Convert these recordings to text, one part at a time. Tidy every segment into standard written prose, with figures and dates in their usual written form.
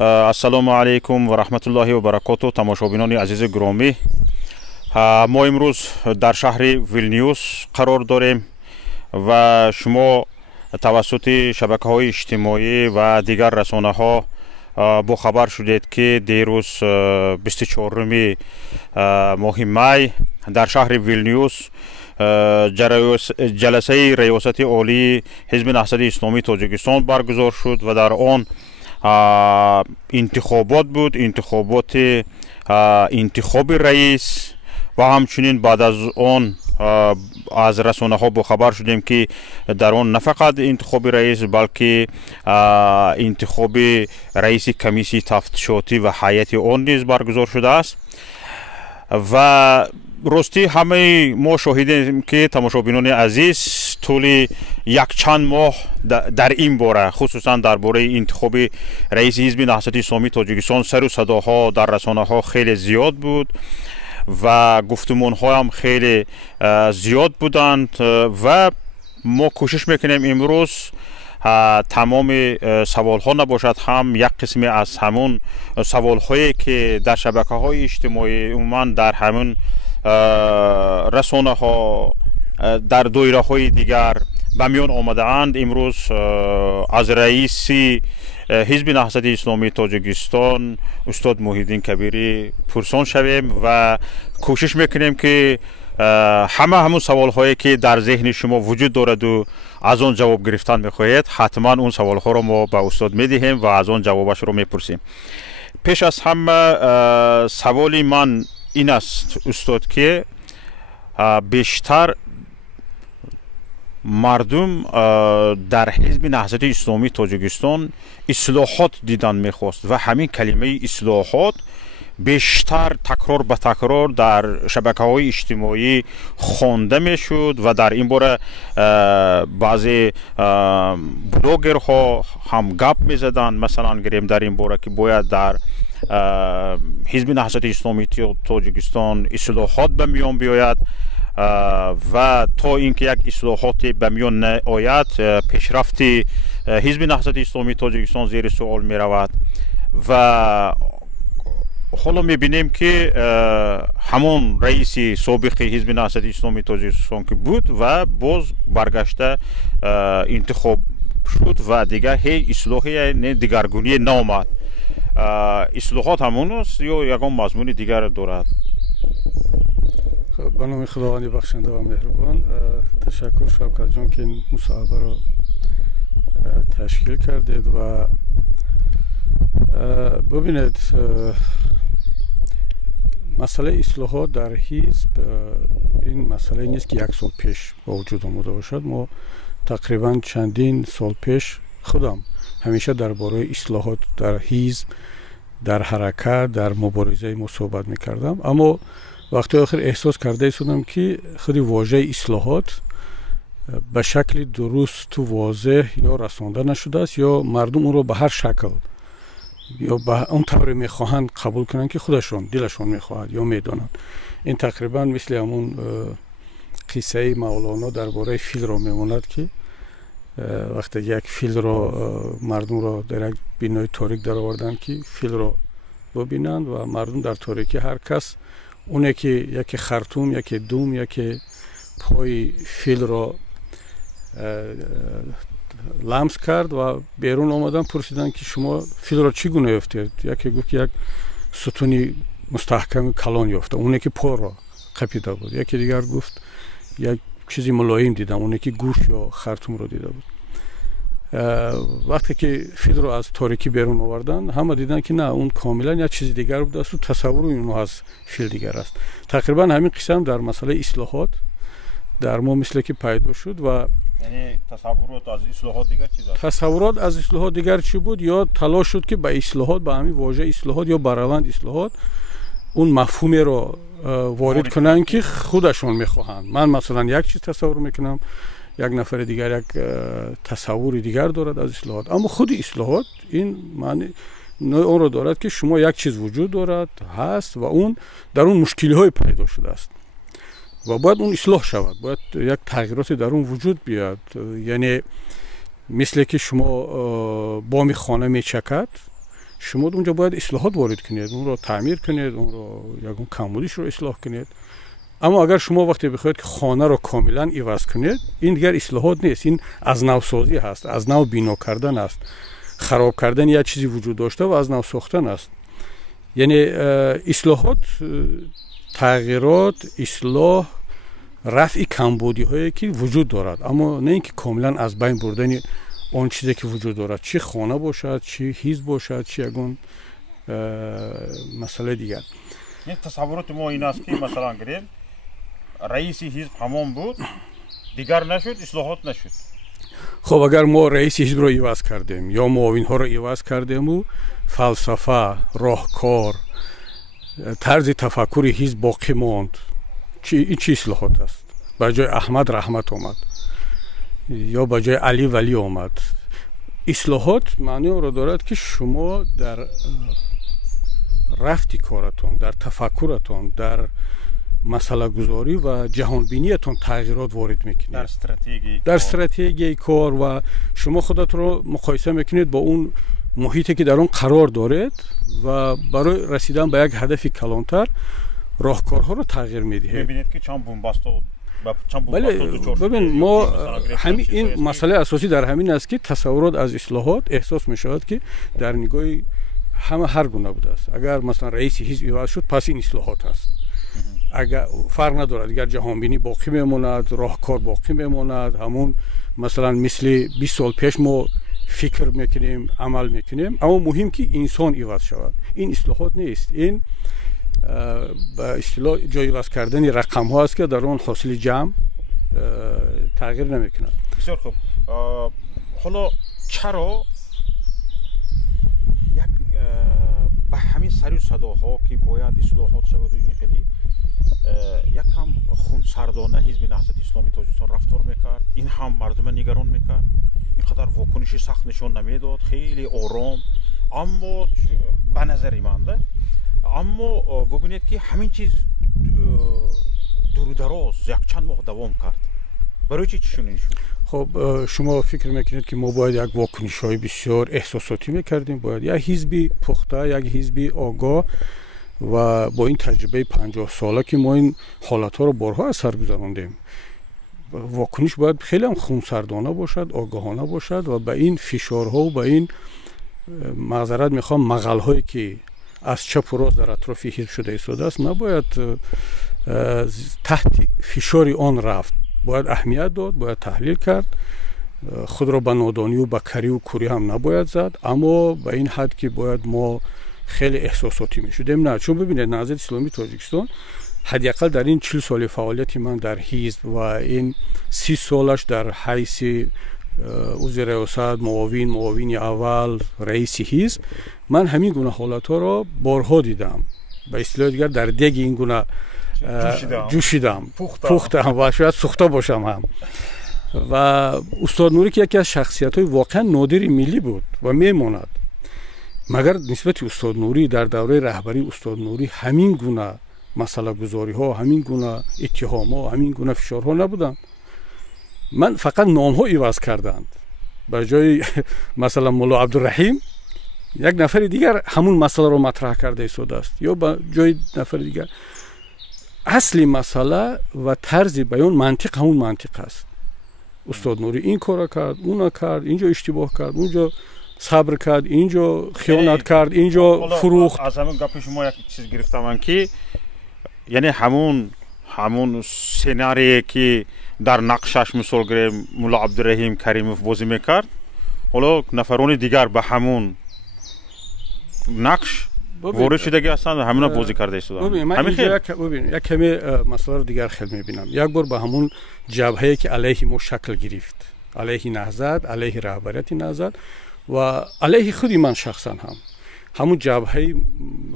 ассалому алайкум ва раҳматуллоҳи ва баракоту тамошобинони азизи гиромӣ. мо имрӯз дар шаҳри Вилнюс қарор дорем ва шумо тавассути шабакаҳои иҷтимоӣ ва дигар расонаҳо бохабар шудед ки дирӯз 24 моҳи май дар шаҳри Вилнюс ҷаласаи раёсати олии ҳизби наҳсади исломии тоҷикистон баргузор шуд ва дар он интихобот буд, интихоботи интихоби раис ва ҳамчунин баъд аз он аз расонаҳо бохабар шудем ки дар он на фақат интихоби раис, балки интихоби раиси комиссияи тафтишотӣ ва ҳайати он низ баргузор шудааст. ва рости ҳамаи мо шоҳидем ки тамошобинони азиз тӯли якчанд моҳ дар ин бора, хусусан дар бораи интихоби раиси ҳизби наҳсати исломии тоҷикистон сару садоҳо дар расонаҳо хеле зиёд буд ва гуфтумонҳо ҳам хеле зиёд буданд ва мо кӯшиш мекунем имрӯз тамоми саволҳо набошад, ҳам як қисме аз ҳамун саволҳое ки дар шабакаҳои иҷтимоӣ умуман дар ҳамун расонаҳо дар доираҳои дигар ба миён омадаанд, имрӯз аз раиси ҳизби наҳсади исломии тоҷикистон устод Муҳиддин Кабирӣ пурсон шавем ва кӯшиш мекунем ки ҳамун саволҳое ки дар зеҳни шумо вуҷуд дораду аз он ҷавоб гирифтан мехоҳед, ҳатман он саволҳоро мо ба устод медиҳем ва аз он ҷавобашро мепурсем. пеш аз ҳама саволи ман ин аст устод ки бештар мардум дар ҳизби наҳсади исломии тоҷикистон ислоҳот дидан мехост ва ҳамин калимаи ислоҳот бештар такрор ба такрор дар шабакаҳои иҷтимоӣ хонда мешуд ва дар ин бора баъзе блогерҳо ҳам гап мезаданд. Масалан гирем дар ин бора ки бояд дар ҳизби наҳсади исломии тоҷикистон ислоҳот ба миён биёяд ва то ин ки як ислоҳоте ба миён наояд, пешрафти ҳизби наҳсади исломии тоҷикистон зери суол меравад ва ҳоло мебинем ки ҳамон раиси собиқи ҳизби наҳсади исломии тоҷикистон ки буд ва боз баргашта интихоб шуд ва дигар ҳеҷ ислоҳи дигаргуние наомад. ислоҳот ҳамон аст ё ягон мазмуни дигар дорад? ба номи худованди бахшанда ва меҳрубон, ташаккур Шавкат ҷон ки ин мусоҳибаро ташкил кардед ва бубинед, масъалаи ислоҳот дар ҳизб ин масъалае нест ки як сол пеш ба вуҷуд омада бошад. Мо тақрибан чандин сол пеш худам ҳамеша дар бораи ислоҳот дар ҳизб, дар ҳаракат, дар муборизаи мо суҳбат мекардам, аммо вақти охир эҳсос карда истодам ки худи вожаи ислоҳот ба шакли дурусту возеҳ ё расонда нашудааст, ё мардум онро ба ҳар шакл ё ба он тавре мехоҳанд қабул кунанд ки худашон дилашон мехоҳад ё медонанд. ин тақрибан мисли ҳамун қиссаи Мавлоно дар бораи филро мемонад ки вақте як филро мардумро дар як бинои торик дароварданд ки филро бубинанд ва мардум дар торикӣ ҳар кас оне ки яке хартум, яке дум, яке пои филро ламс кард ва берун омадан пурсиданд ки шумо филро чӣ гуна ёфтед? Яке гуфт ки як сутуни мустаҳками калон ёфта, оне ки поро қапида буд. Яке дигар гуфт як чизи мулоим дидам, оне ки гӯш ё хартумро дида буд. вақте ки филро аз торикӣ берун оварданд, ҳама диданд ки на, он комилан як чизи дигар будааст, тасаввури онҳо аз фил дигар аст. Тақрибан ҳамин қисса ҳам дар масъалаи ислоҳот дар мо мисле ки пайдо шуд ва тасаввурот аз ислоҳот дигар чиз аст. Тасаввурот аз ислоҳот дигар чӣ буд? Ё талош шуд ки ба ислоҳот, ба ҳамин вожаи ислоҳот ё ба раванд ислоҳот он мафҳумеро ворид кунанд ки худашон мехоҳанд. Ман масалан як чиз тасаввур мекунам, як нафари дигар як тасаввури дигар дорад аз ислоҳот, аммо худи ислоҳот ин маъни онро дорад ки шумо як чиз вуҷуд дорад, ҳаст ва он дар он мушкилиҳое пайдо шудааст ва бояд он ислоҳ шавад, бояд як тағйироте дар он вуҷуд биёяд. Яъне мисле ки шумо боми хона мечакад, شما اونجا باید اصلاحات وارد کنید، اون رو تعمیر کنید، اون رو یگون کمبودیش رو اصلاح کنید. اما اگر شما وقتی بخواید که خانه رو کاملا عوض کنید، این دیگر اصلاحات نیست، این از نو سازی هست، از نو بنا کردن است، خراب کردن یا چیزی وجود داشته و از نو ساختن است. یعنی اصلاحات، تغییرات، اصلاح، رفع کمبودی هایی که وجود دارد، اما نه اینکه کاملا از بین بردن اون چیزی که وجود دارد، چی خانه باشد، چی حزب باشد، چی یگون مسئله دیگر. این تصورات ما این است که مثلا گریم رئیس حزب همون بود، دیگر نشد، اصلاحات نشد. خب اگر ما رئیس حزب رو عوض کردیم یا معاون ها رو عوض کردیم و فلسفه، راهکار، طرز تفکر حزب باقی ماند، این چی اصلاحات است؟ به جای احمد رحمت آمد یا به جای علی ولی آمد. اصلاحات معنی رو دارد که شما در رفتی کارتون، در تفکرتون، در مسئله گذاری و جهان بینیتون تغییرات وارد میکنید، در استراتژی کار و شما خودت رو مقایسه میکنید با اون محیطی که در اون قرار دارید و برای رسیدن به یک هدف کلانتر راهکارها رو تغییر میدید. میبینید که چند بنبست بله، ببین ما همین این مسئله اساسی در همین است که تصورات از اصلاحات احساس میشود که در نگاه همه هر گونه بوده است. اگر مثلا رئیس حزب عوض شد پس این اصلاحات است. اگر فرق ندارد، اگر جهان بینی باقی میماند، راهکار باقی میماند، همون مثلا مثل 20 سال پیش ما فکر میکنیم، عمل میکنیم، اما مهم که انسان عوض شود. این اصلاحات نیست، این به اصطلاح جای عوض کردن رقم ها است که در اون حاصل جمع تغییر نمیکند. بسیار خوب. حالا چرا یک به همین سر و صداها که باید اصلاحات شود و این خیلی یک کم خونسردانه حزب نهضت اسلامی تاجیکستان رفتار میکرد، این هم مردم نگران میکرد، اینقدر واکنشی سخت نشان نمیداد، خیلی آرام، اما به نظر من اما ببینید که همین چیز دور و دراز یک چند ماه دوام کرد. برای چی چنین شد؟ خب شما فکر میکنید که ما باید یک واکنش های بسیار احساساتی میکردیم، باید یک حزبی پخته، یک حزبی آگاه و با این تجربه 50 ساله که ما این حالت ها رو بارها از سر گذراندیم، واکنش باید خیلی هم خونسردانه باشد، آگاهانه باشد و به این فشارها و به این معذرت میخوام مغل هایی که از چپ و راست در اطراف حزب شده ایستاده است نباید تحت فشار آن رفت، باید اهمیت داد، باید تحلیل کرد، خود را به نادانی و به کری و کوری هم نباید زد، اما به این حد که باید ما خیلی احساساتی میشدیم نه. چون ببینید نهضت اسلامی تاجیکستان حداقل در این 40 سال فعالیت من در حزب و این 30 سالش در حیث عضو ریاست، معاون اول، رئیس حزب، من همین گونه حالت ها را بارها دیدم. به اصطلاح دیگر در دیگ این گونه جوشیدم، پختم و شاید سوخته باشم هم. و استاد نوری که یکی از شخصیت های واقعا نادر ملی بود و میماند، مگر نسبت استاد نوری در دوره رهبری استاد نوری همین گونه مسئله گذاری ها، همین گونه اتهام ها، همین گونه فشارها نبودند. من فقط نام ها عوض کردند، به جای مثلا مولا عبدالرحیم یک نفر دیگر همون مسئله رو مطرح کرده ایستاده است، یا به جای نفر دیگر. اصلی مسئله و طرز بیان منطق همون منطق است. استاد نوری این کار کرد، اون کرد، اینجا اشتباه کرد، اونجا صبر کرد، اینجا خیانت کرد، اینجا فروخت. از همون گپ شما یک چیز گرفتم که یعنی همون سناریویی که در نقشش مثال گریم مولا عبدالرحیم کریموف بازی میکرد، حالا نفران دیگر به همون نقش وارد شده هستند، همون بازی کرده ایستادند. من اینجا یک کمی مسئله رو دیگر خیلی میبینم. یک بار به همون جبهه‌ای که علیه ما شکل گرفت، علیه نهضت، علیه رهبریت نهضت و علیه خودی من شخصا هم، همون جبهه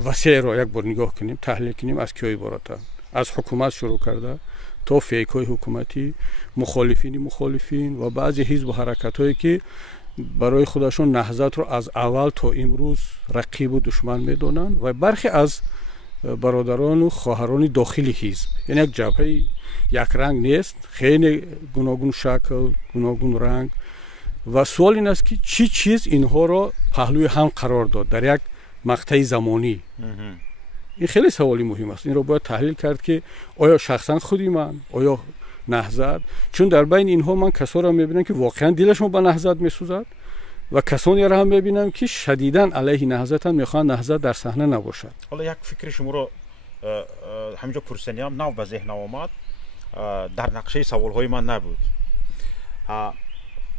وسیع رو یک بار نگاه کنیم، تحلیل کنیم از کی عبارت، از حکومت شروع کرده تا فیک‌های حکومتی، مخالفین و بعضی حزب و حرکت‌هایی که برای خودشون نهضت رو از اول تا امروز رقیب و دشمن میدونن و برخی از برادران و خواهران داخلی حزب. یعنی یک جبهه یک رنگ نیست، خیلی گوناگون شکل، گوناگون رنگ و سوال این است که چی چیز اینها را پهلوی هم قرار داد، در یک مقطع زمانی. این خیلی سوالی مهم است. این رو باید تحلیل کرد که آیا شخصا خودی من، آیا نهضت، چون در بین اینها من کسایی را میبینم که واقعا دلشون با نهضت میسوزد و کسانی را هم میبینم که شدیداً علیه نهضت میخوان نهضت در صحنه نباشد. حالا یک فکر شما رو همینجا پرسیدم نو به ذهن آمد، در نقشه سوالهای من نبود.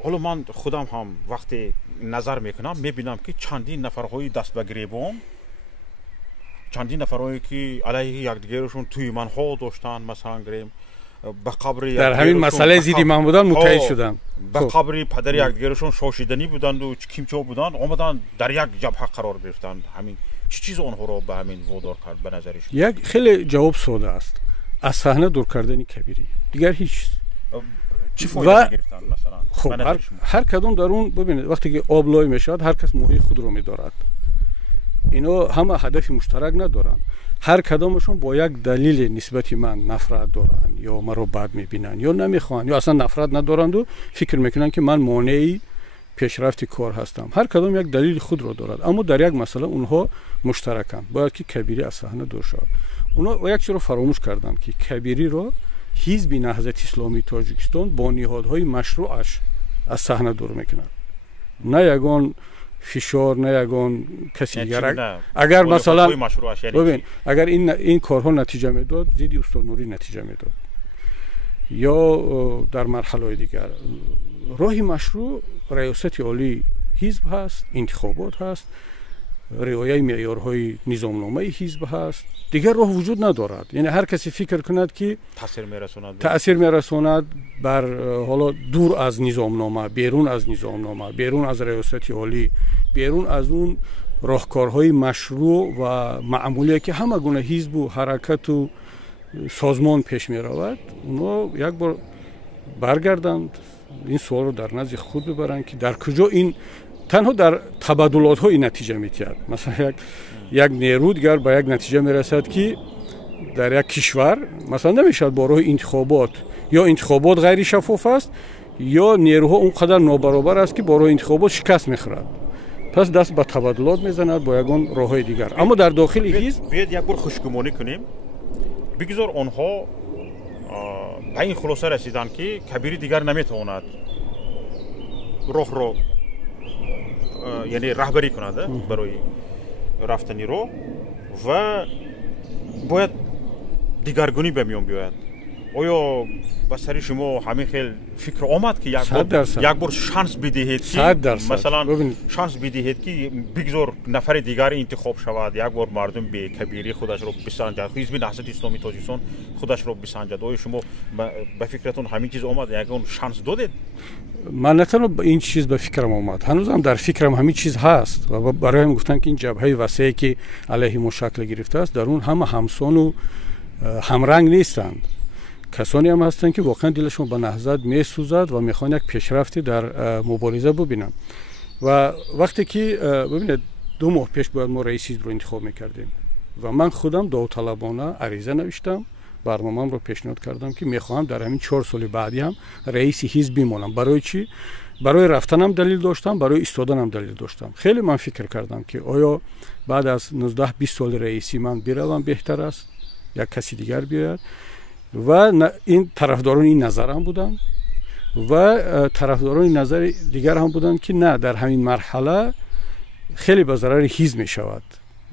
حالا من خودم هم وقتی نظر میکنم میبینم که چندین نفرهای دست به گریبان، چندین نفرهایی که علیه یکدیگرشون توی منها داشتن، مثلا گریم به قبر در همین مسئله زیدی من بودن متحد شدن، به قبر پدر یکدیگرشون شاشیدنی بودند و کیمچو بودند، آمدن در یک جبهه قرار گرفتند. همین چه چیز آنها رو به همین وادار کرد به نظرش؟ یک خیلی جواب ساده است، از صحنه دور کردن کبیری، دیگر هیچ. چی فایده گرفتن مثلا؟ خب هر کدوم در اون ببینید وقتی که آب لای میشد هر کس موهی خود رو میدارد، اینا همه هدفی مشترک ندارن، هر کدامشون با یک دلیل نسبتی من نفرت دارن یا مرا بد میبینن یا نمیخوان یا اصلا نفرت ندارند و فکر میکنن که من مانعی پیشرفت کار هستم. هر کدام یک دلیل خود رو دارد، اما در یک مسئله اونها مشترکن، باید که کبیری از صحنه دور شود. اونا یک چیز رو فراموش کردم که کبیری رو حزب نهضت اسلامی تاجیکستان با نهادهای مشروعش از صحنه دور میکنند، نه یگان فشار، نه یگان کسی دیگر. اگر مثلا ببین اگر این کارها نتیجه میداد، ضد استاد نوری نتیجه میداد یا در مرحله دیگر، راه مشروع ریاست عالی حزب هست، انتخابات هست، رعایت معیارهای نظامنامه حزب هست، دیگر راه وجود ندارد. یعنی هر کسی فکر کند که تأثیر میرساند بر حالا دور از نظامنامه، بیرون از نظامنامه، بیرون از ریاست عالی، بیرون از اون راهکارهای مشروع و معمولی که همه گونه حزب و حرکت و سازمان پیش می رود، اونا یک بار برگردند این سوال رو در نزد خود ببرند که در کجا این تنها در تبادلات ها این نتیجه میتید. مثلا یک نیرو دیگر به یک نتیجه میرسد که در یک کشور مثلا نمیشد با راه انتخابات، یا انتخابات غیر شفاف است یا نیروها اونقدر نابرابر است که با راه انتخابات شکست میخورد، پس دست به تبادلات میزند با یگان راههای دیگر. اما در داخل حزب بیاید یک بار خوشگمانی کنیم، بگذار آنها به این خلاصه رسیدن که کبیری دیگر نمیتواند راه رو یعنی رهبری کند برای رفتنی رو و باید دیگرگونی به میان بیاید. آیا به سر شما همین خیلی فکر آمد که یک بار شانس بدهید که مثلا شانس بدهید که بگذار نفر دیگر انتخاب شود، یک بار مردم به کبیری خودش رو بسنجد، حزب نهضت اسلامی تاجیکستان خودش رو بسنجد؟ آیا شما به فکرتون همین چیز آمد، یک شانس دادید؟ من نه تنها این چیز به فکرم آمد، هنوزم در فکرم همین چیز هست و برای هم گفتن که این جبهه وسیعی که علیه ما شکل گرفته است در اون همه همسان و همرنگ نیستند. کسانی هم هستند که واقعا دلشون به نهضت میسوزد و میخوان یک پیشرفتی در مبارزه ببینن. و وقتی که ببینید 2 ماه پیش باید ما رئیس حزب رو انتخاب میکردیم و من خودم داوطلبانه عریضه نوشتم، برنامه‌ام رو پیشنهاد کردم که میخواهم در همین 4 سال بعدی هم رئیس حزب بمانم. برای چی؟ برای رفتنم دلیل داشتم، برای ایستادنم دلیل داشتم. خیلی من فکر کردم که آیا بعد از 19-20 سال رئیسی من بروم بهتر است یا کسی دیگر بیاید؟ و این طرفداران این نظر هم بودن و طرفداران نظر دیگر هم بودن که نه، در همین مرحله خیلی به ضرر حزب می شود.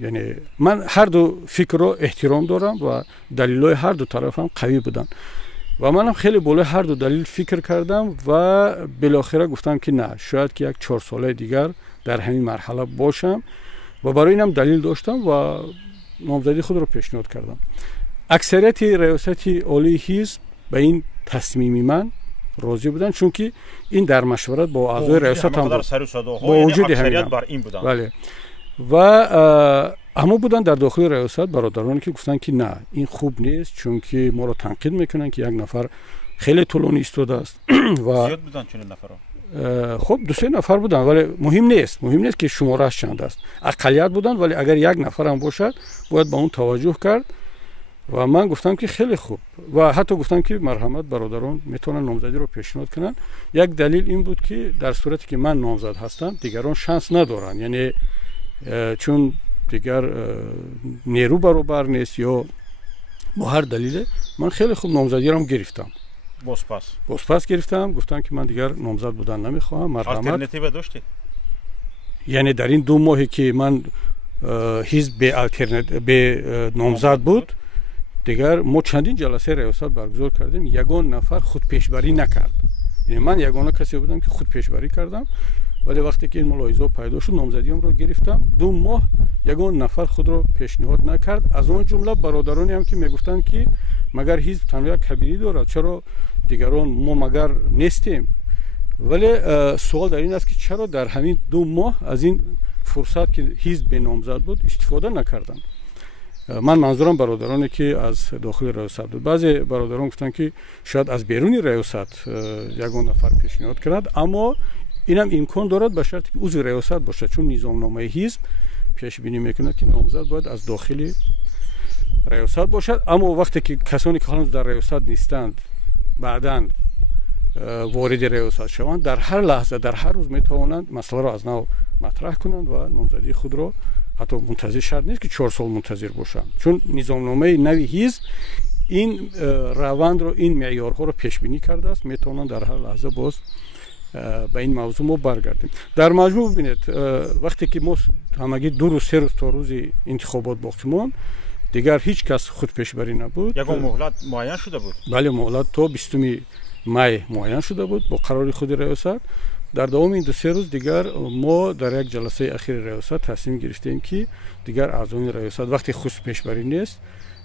یعنی من هر دو فکر رو احترام دارم و دلیل‌های هر دو طرف هم قوی بودن و منم خیلی بالای هر دو دلیل فکر کردم و بالاخره گفتم که نه، شاید که یک 4 ساله دیگر در همین مرحله باشم و برای اینم دلیل داشتم و نامزدی خود رو پیشنهاد کردم. اکثریت ریاست عالی حزب به این تصمیم من راضی بودن، چون که این در مشورت با اعضای ریاست هم بود، با وجود اکثریت بر این بودن. بله. و اما بودن در داخل ریاست برادرانی که گفتن که نه، این خوب نیست، چون که ما رو تنقید میکنن که یک نفر خیلی طولانی ایستاده است. و زیاد بودن چند نفرا؟ خب 2-3 نفر بودن، ولی مهم نیست که شمارش چند است. اقلیت بودن، ولی اگر یک نفر هم باشد باید به اون توجه کرد. و من گفتم که خیلی خوب و حتی گفتم که مرحمت برادران میتونن نامزدی رو پیشنهاد کنن. یک دلیل این بود که در صورتی که من نامزد هستم دیگران شانس ندارن، یعنی چون دیگر نیرو برابر نیست یا با هر دلیل من خیلی خوب نامزدی رو گرفتم. بازپس گرفتم، گفتم که من دیگر نامزد بودن نمیخواهم. مرحمت آلترناتیو داشتی؟ یعنی در این 2 ماهی که من حزب به نامزد بود دیگر ما چندین جلسه ریاست برگزار کردیم، یگان نفر خود پیشبری نکرد. یعنی من یگانه کسی بودم که خود پیشبری کردم، ولی وقتی که این ملاحظه پیدا شد نامزدیم رو گرفتم. 2 ماه یگان نفر خود رو پیشنهاد نکرد. از اون جمله برادرانی هم که میگفتن که مگر حزب تنها یک کبیری دارد، چرا دیگران ما مگر نیستیم؟ ولی سوال در این است که چرا در همین 2 ماه از این فرصت که حزب به نامزد بود استفاده نکردن؟ من منظورم برادرانی که از داخل ریاست بود. بعضی برادران گفتن که شاید از بیرون ریاست یگان نفر پیشنهاد کرد، اما اینم امکان دارد به شرطی که عضو ریاست باشد، چون نظامنامه حزب پیش بینی میکند که نامزد باید از داخل ریاست باشد. اما وقتی که کسانی که هنوز در ریاست نیستند بعداً وارد ریاست شوند، در هر لحظه در هر روز میتوانند مسئله را از نو مطرح کنند و نامزدی خود را حتی منتظر شرط نیست که 4 سال منتظر باشند، چون نظامنامه نوی حزب این روند رو، این معیارها رو پیش بینی کرده است. میتوانند در هر لحظه باز به این موضوع ما برگردیم. در مجموع ببینید وقتی که ما همگی 2 روز 3 روز تا روز انتخابات باقی ماند دیگر هیچ کس خود پیشبری نبود. یگان مهلت معین شده بود. بله، مهلت تا 20 می معین شده بود با قرار خود ریاست. در دوام این 2-3 روز دیگر ما در یک جلسه اخیر ریاست تصمیم گرفتیم که دیگر اعضای ریاست وقتی خود پیشبری نیست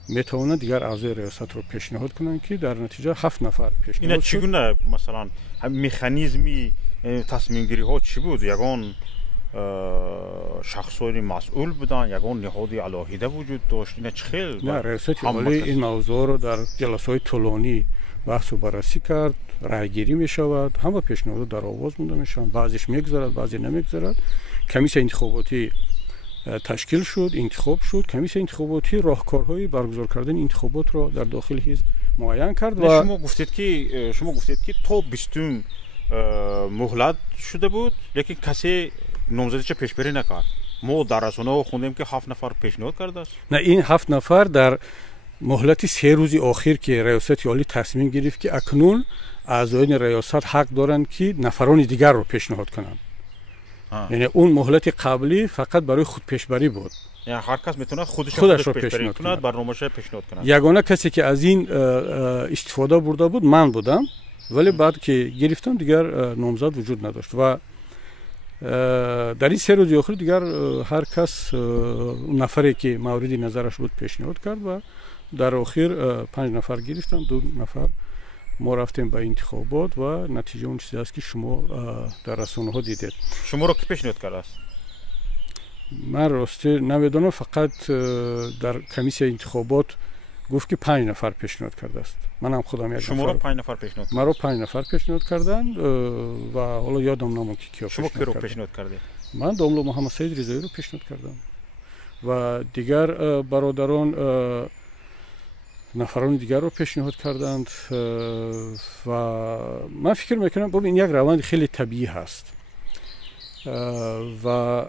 میتوانند دیگر اعضای ریاست رو پیشنهاد کنند که در نتیجه 7 نفر پیشنهاد. اینا چگونه مثلا مکانیزمی تصمیم گیری ها چی بود؟ یگان شخصانی مسئول بودن، یگان نهادی علاهیده وجود داشت؟ اینا چه خیلی؟ نه، ریاست عالی این موضوع رو در جلسه‌های طولانی بحث و بررسی کرد. رای گیری می شود، همه پیشنهادات در آواز مونده میشن، بعضیش میگذرد بعضی نمیگذرد. کمیسیون انتخاباتی تشکیل شد، انتخاب شد. کمیسیون انتخاباتی راهکارهای برگزار کردن انتخابات را در داخل حزب معین کرد. و شما گفتید که تا 20 مهلت شده بود لیکن کسی نامزدیش پیشبری نکرد. ما در رسانه‌ها خوندیم که 7 نفر پیشنهاد کرده است. نه، این 7 نفر در مهلت 3 روزی آخر که ریاست عالی تصمیم گرفت که اکنون اعضایان ریاست حق دارند که نفران دیگر رو پیشنهاد کنند. یعنی اون مهلت قبلی فقط برای خود پیشبری بود. یعنی هر کس میتونه خودش رو پیشنهاد کند، برنامه‌اش پیشنهاد کند. یگانه کسی که از این استفاده برده بود من بودم، ولی بعد که گرفتم دیگر نامزد وجود نداشت و در این 3 روز آخر دیگر هر کس نفری که مورد نظرش بود پیشنهاد کرد و در آخر 5 نفر گرفتن، 2 نفر ما رفتیم به انتخابات و نتیجه اون چیزی است که شما در رسانه‌ها دیدید. شما رو کی پیشنهاد کرده است؟ من راستی نمیدونم، فقط در کمیسیون انتخابات گفت که 5 نفر پیشنهاد کرده است. من هم خودم یک شما رو 5 نفر پیشنهاد کردن. مرا 5 نفر پیشنهاد کردن و حالا یادم نمیاد که کیا شما کی رو پیشنهاد کردید؟ من داملو محمد سید رضایی رو پیشنهاد کردم و دیگر برادران نفران دیگر رو پیشنهاد کردند و من فکر میکنم ببین این یک روند خیلی طبیعی هست و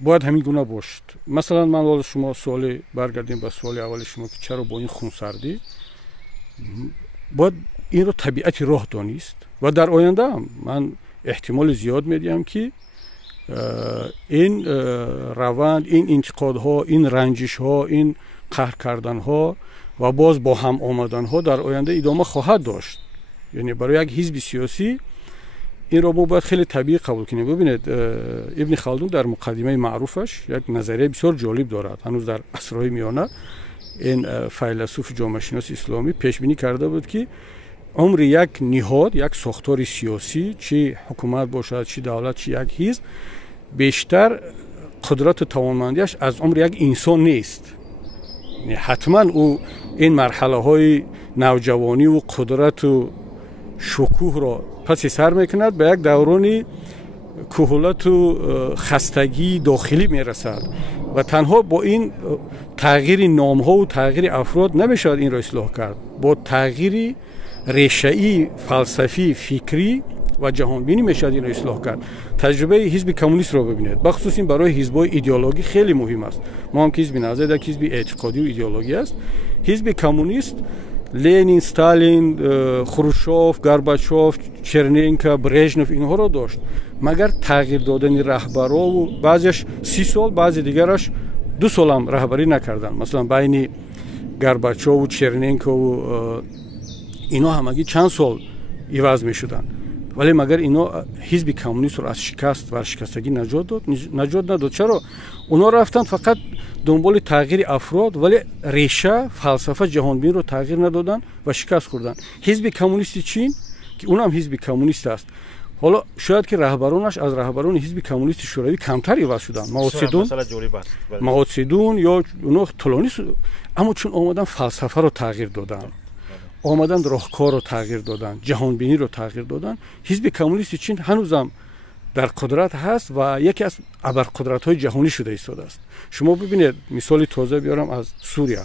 باید همین گونه باشد. مثلا من ولی شما سوال برگردیم به سوال اول شما که چرا با این خونسردی، باید این رو طبیعت راه دانست و در آینده هم من احتمال زیاد میدیم که این روند، این انتقادها، این رنجش‌ها، این قهر کردن‌ها و باز با هم آمدن‌ها در آینده ادامه خواهد داشت. یعنی برای یک حزب سیاسی این رو ما باید خیلی طبیعی قبول کنیم. ببینید ابن خلدون در مقدمه معروفش یک نظریه بسیار جالب دارد. هنوز در عصرهای میانه این فیلسوف جامعه شناس اسلامی پیش بینی کرده بود که عمر یک نهاد، یک ساختار سیاسی، چه حکومت باشد چه دولت چه یک حزب، بیشتر قدرت و توانمندیش از عمر یک انسان نیست. یعنی حتما او این مرحله های نوجوانی و قدرت و شکوه را پس سر میکند، به یک دوران کهولت و خستگی داخلی میرسد و تنها با این تغییر نام ها و تغییر افراد نمیشود این را اصلاح کرد. با تغییر ریشه‌ای فلسفی فکری و جهان بینی میشد این رو اصلاح کرد. تجربه حزب کمونیست رو ببینید، بخصوص این برای حزب‌های ایدئولوژی خیلی مهم است. ما هم که حزب نهضت یک حزب اعتقادی و ایدئولوژی است. حزب کمونیست لنین، استالین، خروشچوف، گورباچوف، چرنینکا، برژنف اینها رو داشت، مگر تغییر دادن رهبرا و بعضیش 30 سال، بعضی دیگرش 2 سال هم رهبری نکردن. مثلا بین گورباچوف و چرنینکا و اینا همگی چند سال عوض میشدن، ولی مگر اینا حزب کمونیست رو از شکست و شکستگی نجات نداد. چرا؟ اونا رفتن فقط دنبال تغییر افراد، ولی ریشه فلسفه جهانبینی رو تغییر ندادن و شکست خوردن. حزب کمونیست چین که اونم حزب کمونیست است، حالا شاید که رهبرانش از رهبران حزب کمونیست شوروی کمتر عوض شدن، مائو زedong یا اونا طولانی شد، اما چون اومدن فلسفه رو تغییر دادن، آمدن راهکار رو تغییر دادن، جهان بینی رو تغییر دادن، حزب کمونیست چین هنوزم در قدرت هست و یکی از ابرقدرت‌های جهانی شده ایستاده است. شما ببینید مثال تازه بیارم از سوریه،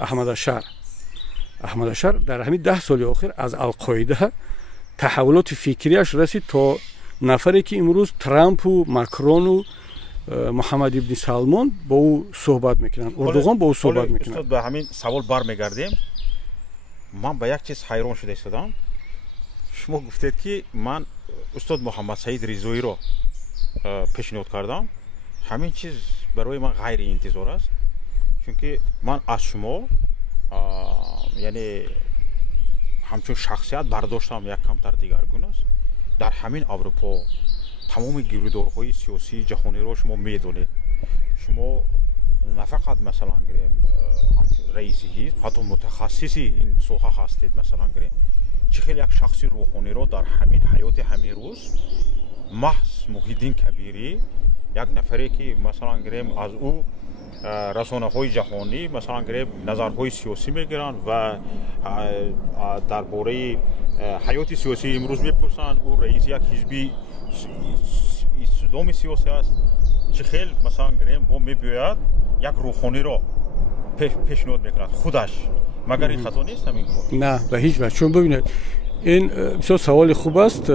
احمد اشار در همین 10 سال اخیر از القاعده تحولات فکریش رسید تا نفری که امروز ترامپ و ماکرون و محمد ابن سلمان با او صحبت میکنن، اردوغان با او صحبت میکنن. استاد به همین سوال برمیگردیم. من به یک چیز حیران شده ایستادم. شما گفتید که من استاد محمد سعید رضایی رو پیشنهاد کردم. همین چیز برای من غیر انتظار است، چون که من از شما یعنی همچون شخصیت برداشتم یک کمتر دیگرگون است. در همین اروپا تمام گیرودارهای سیاسی جهانی رو شما میدونید. شما نه فقط مثلا گریم رئیس حزب، حتی متخصصی این ساحه هستید. مثلا گریم چه خیلی یک شخصی روحانی رو در همین حیات همین روز محض محیدین کبیری، یک نفری که مثلا گریم از او رسانه های جهانی مثلا گریم نظرهای سیاسی میگیرن و درباره حیات سیاسی امروز میپرسن او رئیس یک حزبی اسلامی سیاسی است. چه خیلی مثلا گریم با میباید یک روحانی رو پیشنهاد میکند خودش، مگر این خطا نیست همین کار؟ نه به هیچ وجه. چون ببینید این بسیار سوال خوب است.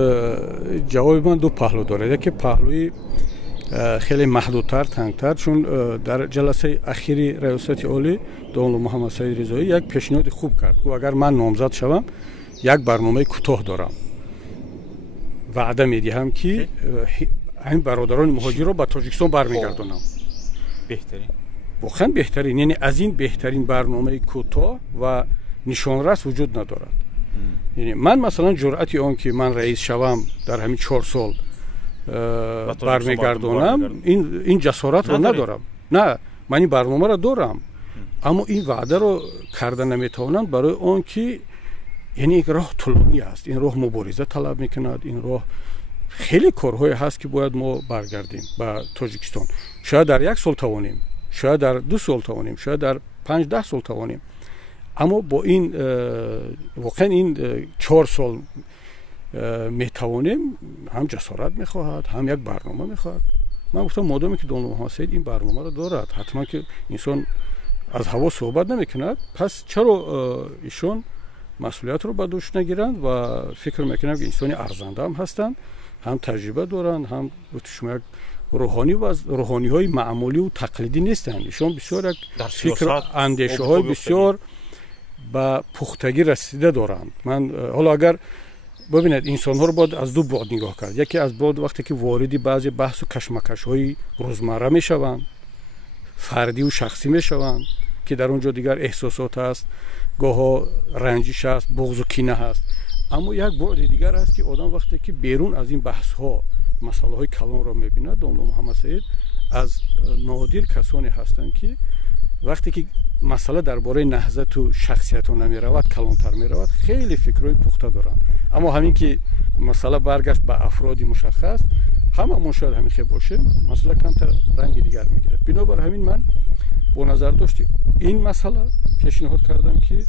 جواب من دو پهلو داره. یکی پهلوی خیلی محدودتر، تنگتر، چون در جلسه اخیری ریاست عالی دولت محمد سعید رضایی یک پیشنهاد خوب کرد که اگر من نامزد شوم یک برنامه کوتاه دارم، وعده میدهم که این برادران مهاجر رو به تاجیکستان برمیگردونم. بهترین، واقعا بهترین، یعنی از این بهترین برنامه کوتاه و نشانرس وجود ندارد. یعنی من مثلا جرأتی آن که من رئیس شوم در همین 4 سال برمیگردونم، این جسارت رو ندارم. نه، من این برنامه رو دارم، اما این وعده رو کردن نمیتوانم برای آن که یعنی یک راه طولانی است. این راه مبارزه طلب میکند، این راه خیلی کارهای هست که باید ما برگردیم به تاجیکستان. شاید در 1 سال توانیم، شاید در 2 سال توانیم، شاید در 5-10 سال توانیم، اما با این واقعا این 4 سال میتوانیم. هم جسارت میخواهد، هم یک برنامه میخواهد. من گفتم مادامی که دولت محمد سعید این برنامه رو دارد، حتما که انسان از هوا صحبت نمیکند، پس چرا ایشون مسئولیت رو به دوش نگیرند و فکر میکنم که انسانی ارزنده هم هستند، هم تجربه دارند، هم شما یک روحانی و از روحانی های معمولی و تقلیدی نیستند. ایشون بسیار یک فکر اندیشه های بسیار به پختگی رسیده دارند. من حالا اگر ببینید انسان ها رو باید از دو بعد نگاه کرد. یکی از بعد وقتی که واردی بعضی بحث و کشمکش های روزمره میشوند، فردی و شخصی میشوند که در اونجا دیگر احساسات هست، گاها رنجش هست، بغض و کینه هست. اما یک بعد دیگر هست که آدم وقتی که بیرون از این بحث ها مسائل های کلان را میبینه، دولت محمد سعید از نادر کسانی هستند که وقتی که مسئله درباره نهضت و شخصیت نمی رود، کلانتر می رود، خیلی فکرهای پخته دارند. اما همین که مسئله برگشت به افرادی مشخص، همه شاید همین خیلی باشه، مسئله کمتر رنگ دیگر میگیرد. بنابر همین من با نظر داشتی این مسئله پیشنهاد کردم که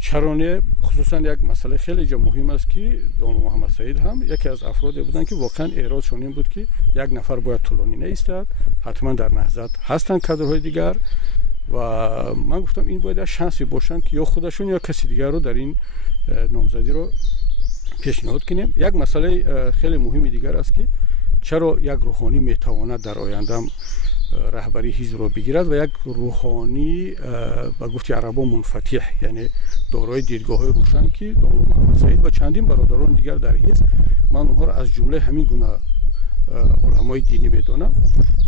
چرانه خصوصا یک مسئله خیلی جا مهم است که دولت محمد سعید هم یکی از افرادی بودن که واقعا ایرادشون این بود که یک نفر باید طولانی نایستد، حتما در نهضت هستن کادرهای دیگر و من گفتم این باید شانسی باشن که یا خودشون یا کسی دیگر رو در این نامزدی رو پیشنهاد کنیم. یک مسئله خیلی مهمی دیگر است که چرا یک روحانی میتواند در آینده رهبری حزب را بگیرد و یک روحانی با گفت عربا منفتح، یعنی دارای دیدگاه‌های روشن که داملو محمد سعید و چندین برادران دیگر در حزب، من اونها را از جمله همین گونه علمای دینی میدونم،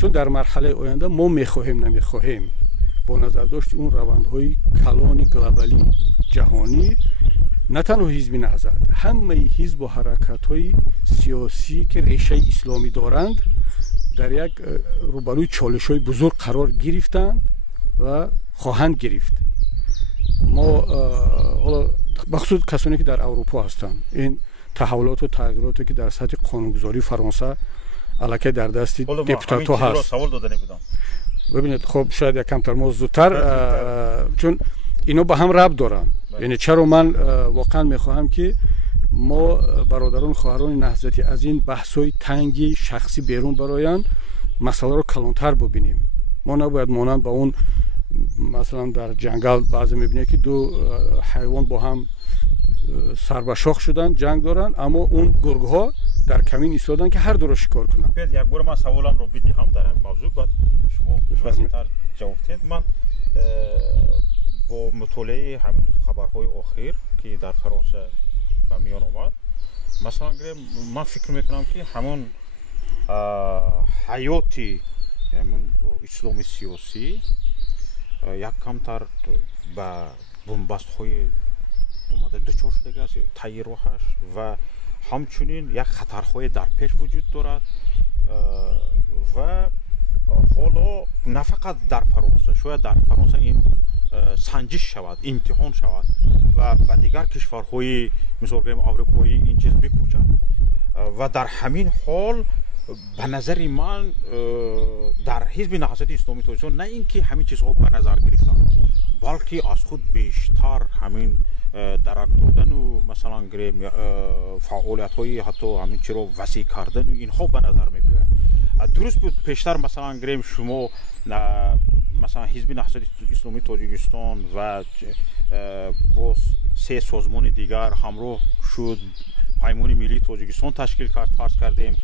چون در مرحله آینده ما میخواهیم نمیخواهیم با نظر داشت اون روندهای کلان گلوبالی جهانی، نه تنها حزب نهضت، همه حزب و حرکت‌های سیاسی که ریشه اسلامی دارند در یک روبروی چالش‌های بزرگ قرار گرفتند و خواهند گرفت. ما حالا بخصوص کسانی که در اروپا هستند، این تحولات و تغییراتی که در سطح قانونگذاری فرانسه الکی در دست دپوتات‌ها هست. سوال دادنی بودم. ببینید خب شاید یک کمتر ما زودتر، چون اینا با هم ربط دارن. یعنی چرا من واقعا میخواهم که ما برادران خواهران نهضتی از این بحث‌های تنگی شخصی بیرون براین مسئله رو کلانتر ببینیم. ما نباید مانند با اون مثلا در جنگل بعضی میبینه که دو حیوان با هم سر به شاخ شدن جنگ دارن، اما اون گرگ‌ها در کمین ایستادن که هر دو رو شکار کنن. یک بار من سوالم رو بدهم در همین موضوع، بعد شما وسیع‌تر جواب بدید. من با مطالعه همین خبرهای اخیر که در فرانسه به میان آمد، مثلا من فکر میکنم که همون حیاتی همون اسلام سیاسی یک کمتر به بنبست های اومده دچار شده است طی راهش و همچنین یک خطرهای در پیش وجود دارد و حالا نه فقط در فرانسه، شاید در فرانسه این سنجش شود، امتحان شود و به دیگر کشورهای مثل اروپایی این چیز بکوچد و در همین حال به نظر من در حزب نهضت اسلامی توجیهان نه اینکه همین چیزها به نظر گرفتن، بلکه از خود بیشتر همین درک دادن و مثلا فعالیت های حتی همین چرا وسیع کردن و اینها به نظر می بیاید. درست بود پیشتر مثلا شما مثلا حزب نهضت اسلامی تاجیکستان و با 3 سازمان دیگر همراه شد، پیمان ملی تاجیکستان تشکیل کرد، فرض کردیم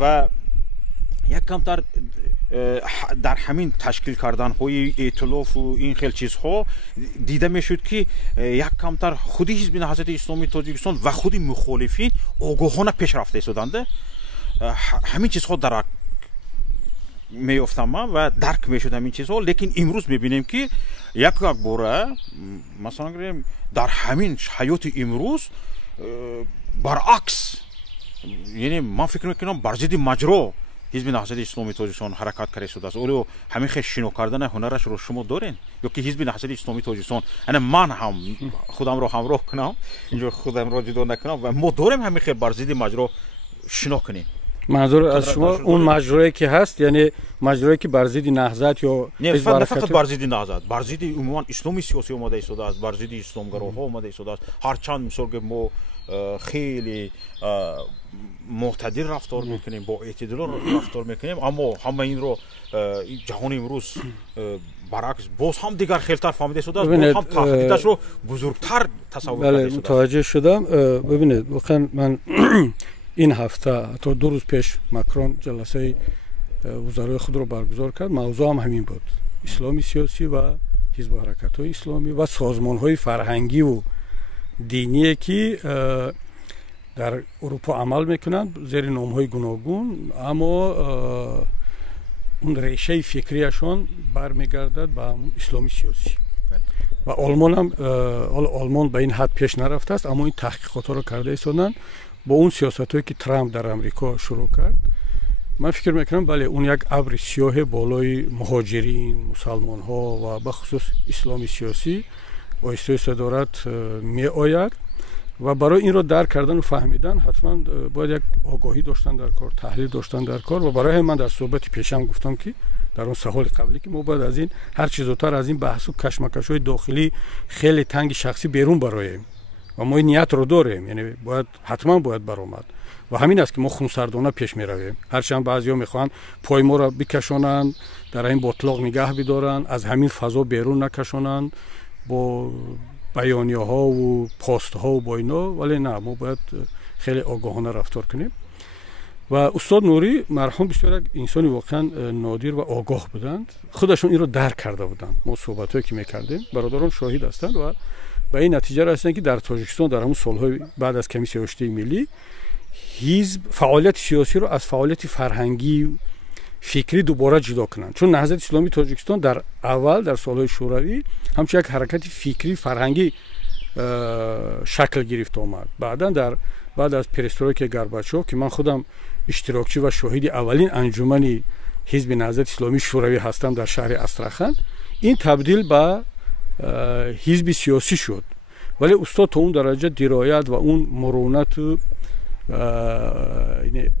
و یک کمتر در همین تشکیل کردن های ائتلاف و این خیل چیزها دیده میشد که یک کمتر خودی حزب نهضت اسلامی تاجیکستان و خودی مخالفین آگاهانه پیش رفته شدند. همین چیزها درک میافتم و درک میشد همین چیزها، لیکن امروز میبینیم که یک باره مثلا در همین حیات امروز برعکس، یعنی من فکر میکنم بر ضد مجرا حزب نهضت اسلامی تاجیکستان حرکت کرده شده است. اولو همین خیلی شنو کردن هنرش رو شما دارین یا که حزب نهضت اسلامی تاجیکستان، یعنی من هم خودم رو همراه کنم اینجا خودم رو جدا نکنم و ما داریم همین خیلی بر ضد مجرا شنا کنیم. منظور از شما اون مجرایی که هست یعنی مجرایی که بر ضد نهضت یا نه فقط بر ضد نهضت، بر ضد عموما اسلامی سیاسی اومده ایستاده است، بر ضد اسلامگراها اومده ایستاده است. هرچند مثلا ما خیلی معتدل رفتار میکنیم، با اعتدال رفتار میکنیم، اما همه این رو جهان امروز برعکس باز هم دیگر خیلی‌تر فهمیده شده است، باز هم تهدیدش رو بزرگتر تصور کرده شده است. متوجه شدم. ببینید واقعا من این هفته تا 2 روز پیش مکرون جلسه وزرای خود رو برگزار کرد، موضوع هم همین بود، اسلامی سیاسی و حزب و حرکت‌های اسلامی و سازمان‌های فرهنگی و دینی که در اروپا عمل میکنند زیر نام‌های گوناگون، اما اون ریشه فکریشان برمیگردد به اسلامی سیاسی و آلمان هم آلمان به این حد پیش نرفته است، اما این تحقیقات رو کرده ایستادن با اون سیاستایی که ترامپ در امریکا شروع کرد. من فکر میکنم بله اون یک ابر سیاه بالای مهاجرین، مسلمان ها و به خصوص اسلامی سیاسی آیسته صدارت می آید و برای این رو درک کردن و فهمیدن حتما باید یک آگاهی داشتن در کار، تحلیل داشتن در کار و برای من در صحبت پیشم گفتم که در اون سه قبلی که ما باید از این هر چیز زودتر از این بحث و کشمکش‌های داخلی خیلی تنگ شخصی بیرون برایم و ما این نیت رو داریم، یعنی حتما باید برآمد و همین است که ما خونسردانه پیش می رویم. هرچند بعضیا میخوان پای ما را بکشانند، در این باطلاق نگه بدارن، از همین فضا بیرون نکشانند، با بیانیه‌ها و پست‌ها و با اینا، ولی نه، ما باید خیلی آگاهانه رفتار کنیم. و استاد نوری مرحوم بسیار انسان واقعا نادر و آگاه بودند، خودشون این رو درک کرده بودند. ما صحبت‌هایی که می‌کردیم برادران شاهد هستند و به این نتیجه رسیدن که در تاجیکستان در همون سال‌های بعد از کمیسیون رشد ملی حزب فعالیت سیاسی رو از فعالیت فرهنگی فکری دوباره جدا کنند، چون نهضت اسلامی تاجیکستان در اول در سال‌های شوروی همچون یک حرکت فکری فرهنگی شکل گرفت آمد. بعد از پرسترویک گورباچوف که من خودم اشتراکچی و شاهد اولین انجمن حزب نهضت اسلامی شوروی هستم در شهر استراخان، این تبدیل به حزب سیاسی شد. ولی استاد تا اون درجه درایت و اون مرونت و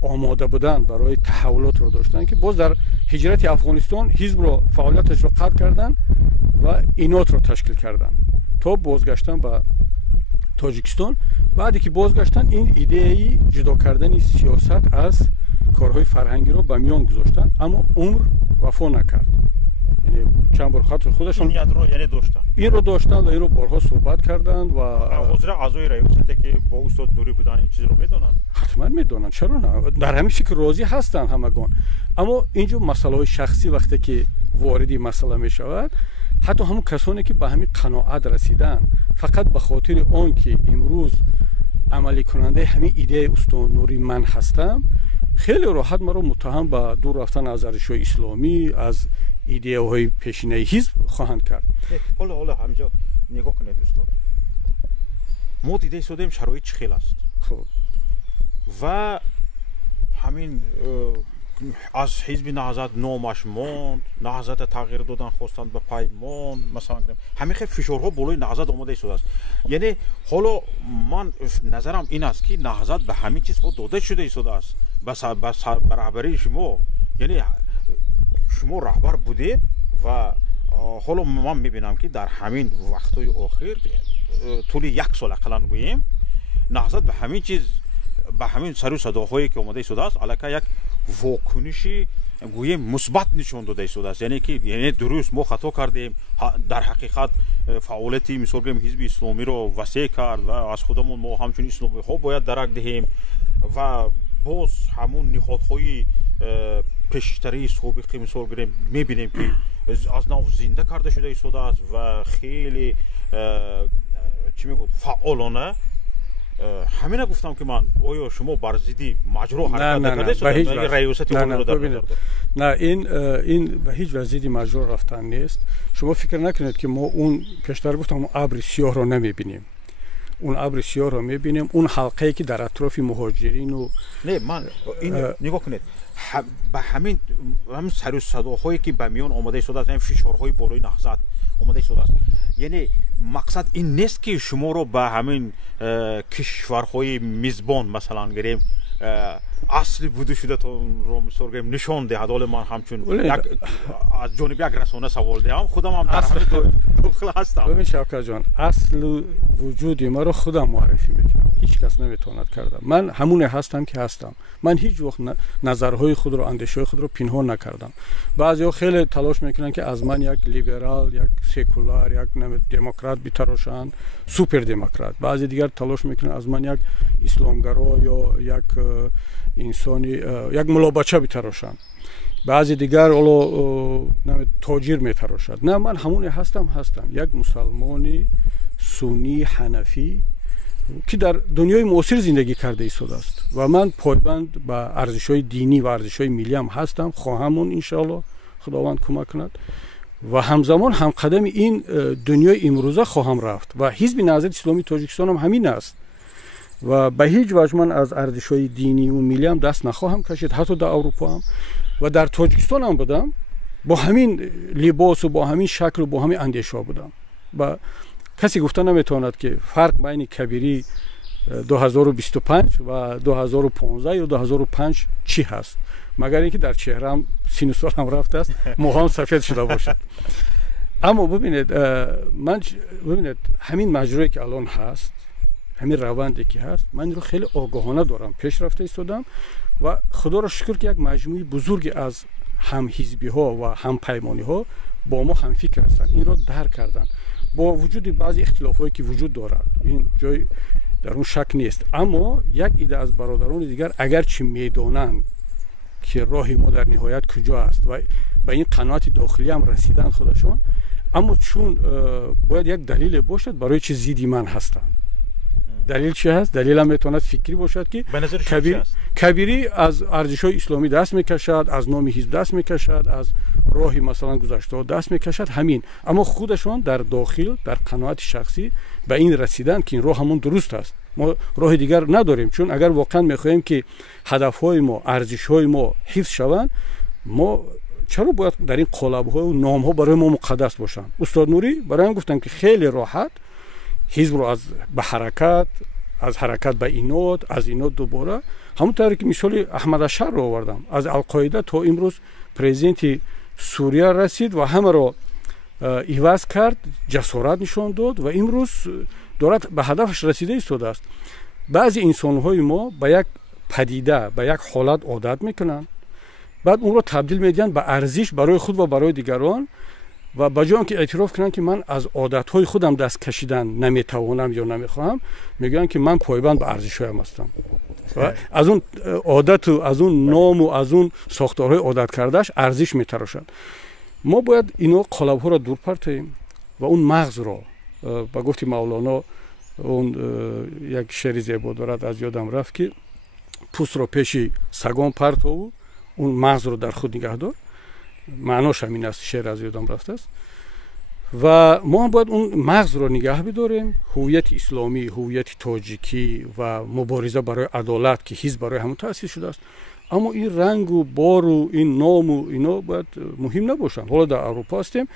آماده بودن برای تحولات رو داشتن که باز در هجرت افغانستان حزب رو فعالیتش رو قطع کردن و اینات رو تشکیل کردن تا بازگشتن به تاجیکستان. بعدی که بازگشتن این ایده جدا کردن سیاست از کارهای فرهنگی رو به میان گذاشتن، اما عمر وفا نکرد. یعنی چند بار خاطر خودشون این رو یعنی داشتن، این رو داشتن و این رو بارها صحبت کردند و حضور اعضای ریاستی که با استاد نوری بودن این چیز رو میدونن، حتما میدونن، چرا نه، در همین فکر راضی هستن همگان. اما اینجا مسائل شخصی وقتی که واردی مسئله میشود، حتی همون کسانی که به همین قناعت رسیدن فقط به خاطر آن که امروز عملی کننده همین ایده استاد نوری من هستم، خیلی راحت مرا متهم به دور رفتن از ارزش‌های اسلامی، از ایده‌های پیشینه حزب خواهند کرد. حالا همینجا نگاه کنید استاد، ما دیده شدیم شرایط چه خیلی است. خب و همین از حزب نهضت نامش ماند، نهضت تغییر دادن خواستند به پای ماند، مثلا همین خیلی فشارها بالای نهضت آماده شده است. یعنی حالا من نظرم این است که نهضت به همین چیزها داده شده است، به رهبری شما، یعنی شما رهبر بودید و حالا من میبینم که در همین وقتهای آخر طول یک سال اقلا گوییم نهضت به همین چیز، به همین سر و صداهایی که آماده شده است علاکه یک واکنشی گوییم مثبت نشان داده شده است. یعنی درست ما خطا کردیم، در حقیقت فعالیتی مثال گوییم حزب اسلامی رو وسیع کرد و از خودمون ما همچون اسلامی ها باید درک دهیم و باز همون نهادهای پیشتری سابقی مثال گیریم میبینیم که از نو زنده کرده شده است و خیلی چی میگوید فعالانه. همین گفتم که من آیا شما بر ضد مجرا حرکت کرده شدید؟ ریاست رو در نه، این به هیچ وجه ضد مجرا رفتن نیست. شما فکر نکنید که ما اون پیشتر گفتم اون ابر سیاه رو نمیبینیم، اون ابر سیاه رو میبینیم، اون حلقه‌ای که در اطراف مهاجرین و نه من این نگاه کنید به همین سر و صداهایی که به میان آماده شده است، این فشارهای بالای نهضت آماده شده است. یعنی مقصد این نیست که شما رو به همین کشورهای میزبان مثلا گریم اصلی بوده شده تو رو مثال گریم نشان دهد. حالا من همچون از جانب یک رسانه سوال دهم، خودم هم در همین داخل هستم. ببین شوکت جان، اصل وجود ما رو خودم معرفی میکنم، هیچ کس نمیتواند کرده. من همون هستم که هستم. من هیچ وقت نظرهای خود رو، اندیشه‌های خود رو پنهان نکردم. بعضیا خیلی تلاش میکنن که از من یک لیبرال، یک سکولار، یک دموکرات بتراشن، سوپر دموکرات. بعضی دیگر تلاش میکنن از من یک اسلامگرا یا یک انسانی، یک ملابچه بتراشن. بعضی دیگر تاجر میتراشد. نه، من همون هستم، یک مسلمانی سنی حنفی که در دنیای معاصر زندگی کرده ایستاده است و من پایبند به ارزش‌های دینی و ارزش‌های ملی هم هستم، خواهمون انشاءالله خداوند کمک کند و همزمان هم قدم این دنیای امروزه خواهم رفت و حزب نهضت اسلامی تاجیکستان هم همین است و به هیچ وجه من از ارزش‌های دینی و ملی هم دست نخواهم کشید. حتی در اروپا هم و در تاجیکستان هم بودم، با همین لباس و با همین شکل و با همین اندیشه بودم و کسی گفته نمیتواند که فرق بین کبیری 2025 و 2015 یا 2005 چی هست، مگر اینکه در چهره‌ام سین و سالم رفته است، موهام سفید شده باشد. اما ببینید همین مجرایی که الان هست، همین روندی که هست، من رو خیلی آگاهانه دارم پیش رفته ایستادم و خدا را شکر که یک مجموعه بزرگی از هم حزبی ها و هم پیمانی ها با ما هم فکر هستند، این رو درک کردن. با وجود بعضی اختلافاتی که وجود دارد، این جای در اون شک نیست، اما یک ایده از برادران دیگر اگر چی میدونند که راه ما در نهایت کجا است و به این قناعت داخلی هم رسیدن خودشون، اما چون باید یک دلیل باشد برای چه زیدی من هستم. دلیل چی هست؟ دلیل هم میتواند فکری باشد که کبیری از ارزش‌های اسلامی دست میکشد، از نام حزب دست میکشد، از راهی مثلا گذشته دست میکشد، همین. اما خودشون در داخل در قناعت شخصی به این رسیدن که این راه همون درست است، ما راه دیگر نداریم. چون اگر واقعا میخواهیم که هدف‌های ما، ارزش‌های ما حفظ شوند، ما چرا باید در این قالب‌ها و نام‌ها برای ما مقدس باشند؟ استاد نوری برای من گفتن که خیلی راحت حزب رو از به حرکت، از حرکت به ایناد، از ایناد دوباره، همونطوری که مثال احمد اشهر رو آوردم، از القاعده تا امروز پرزیدنت سوریه رسید و همه رو عوض کرد، جسارت نشان داد و امروز دارد به هدفش رسیده ایستاده است. بعضی انسان‌های ما به یک پدیده، به یک حالت عادت میکنن، بعد اون رو تبدیل میدن به ارزش برای خود و برای دیگران و به جای اینکه اعتراف کنن که من از عادت‌های خودم دست کشیدن نمیتوانم یا نمیخوام، میگن که من پایبند به ارزش‌هایم هستم. و از اون عادت و از اون نام و از اون ساختارهای عادت کردهش ارزش میتراشن. ما باید اینو قالب‌ها رو دور پرتیم و اون مغز رو، با گفتی مولانا اون یک شعر زیبا دارد از یادم رفت که پوست رو پیش سگان پرتو، اون مغز رو در خود نگه دار. معناش همین است، شعر از یادم رفته است. و ما باید اون مغز رو نگه بداریم. هویت اسلامی، هویت تاجیکی و مبارزه برای عدالت که حزب برای همون تأسیس شده است، اما این رنگ و بار و این نام و اینا باید مهم نباشن. حالا در اروپا هستیم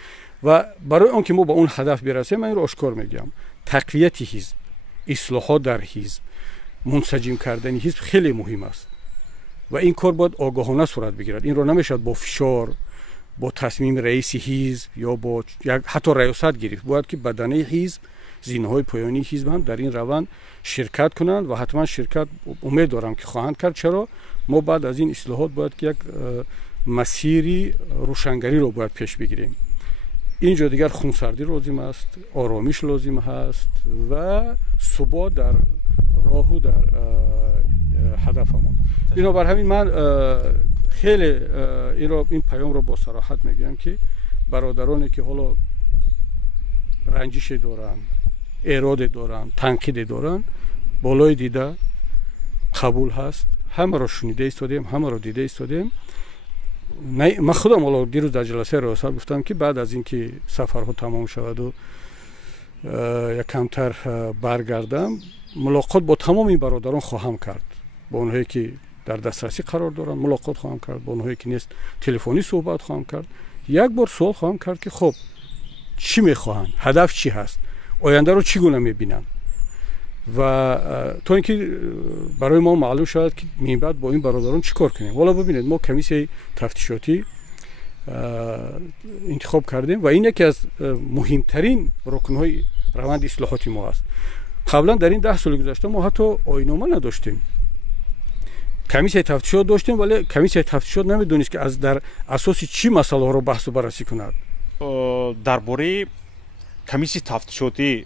و برای آنکه ما به اون هدف برسیم، من این رو آشکار میگم، تقویت حزب، اصلاحات در حزب، منسجم کردن حزب خیلی مهم است و این کار باید آگاهانه صورت بگیرد. این رو نمیشد با فشار، با تصمیم رئیس حزب یا با حتی ریاست گرفت. باید که بدنه حزب، زینه‌های پایانی حزب هم در این روند شرکت کنند و حتما شرکت امید دارم که خواهند کرد. چرا؟ ما بعد از این اصلاحات باید که یک مسیری روشنگری رو باید پیش بگیریم. اینجا دیگر خونسردی لازم است، آرامش لازم هست و ثبات در راه و در هدفمون. بنابر همین من خیلی این پیام رو با صراحت میگم که برادرانی که حالا رنجش دارن، اراده دارن، تنقید دارن، بالای دیده قبول هست. همه رو شنیده ایستادیم، همه رو دیده ایستادیم. من خودم حالا دیروز در جلسه ریاست گفتم که بعد از اینکه سفرها تمام شود و یک کمتر برگردم، ملاقات با تمام این برادران خواهم کرد. با اونهایی که در دسترسی قرار دارن ملاقات خواهم کرد، با اونهایی که نیست تلفنی صحبت خواهم کرد. یک بار سوال خواهم کرد که خب چی میخواهند، هدف چی هست، آینده رو چگونه میبینن و تا اینکه برای ما معلوم شود که من بعد با این برادران چیکار کنیم. والا ببینید، ما کمیسیون تفتیشاتی انتخاب کردیم و این یکی از مهمترین رکن‌های روند اصلاحاتی ما است. قبلا در این 10 سال گذشته ما حتی آیین‌نامه نداشتیم. کمیسیون تفتیشات داشتیم ولی کمیسیون تفتیشات نمیدونست که از در اساس چی مسائل رو بحث و بررسی کند. درباره کمیسیون تفتیشاتی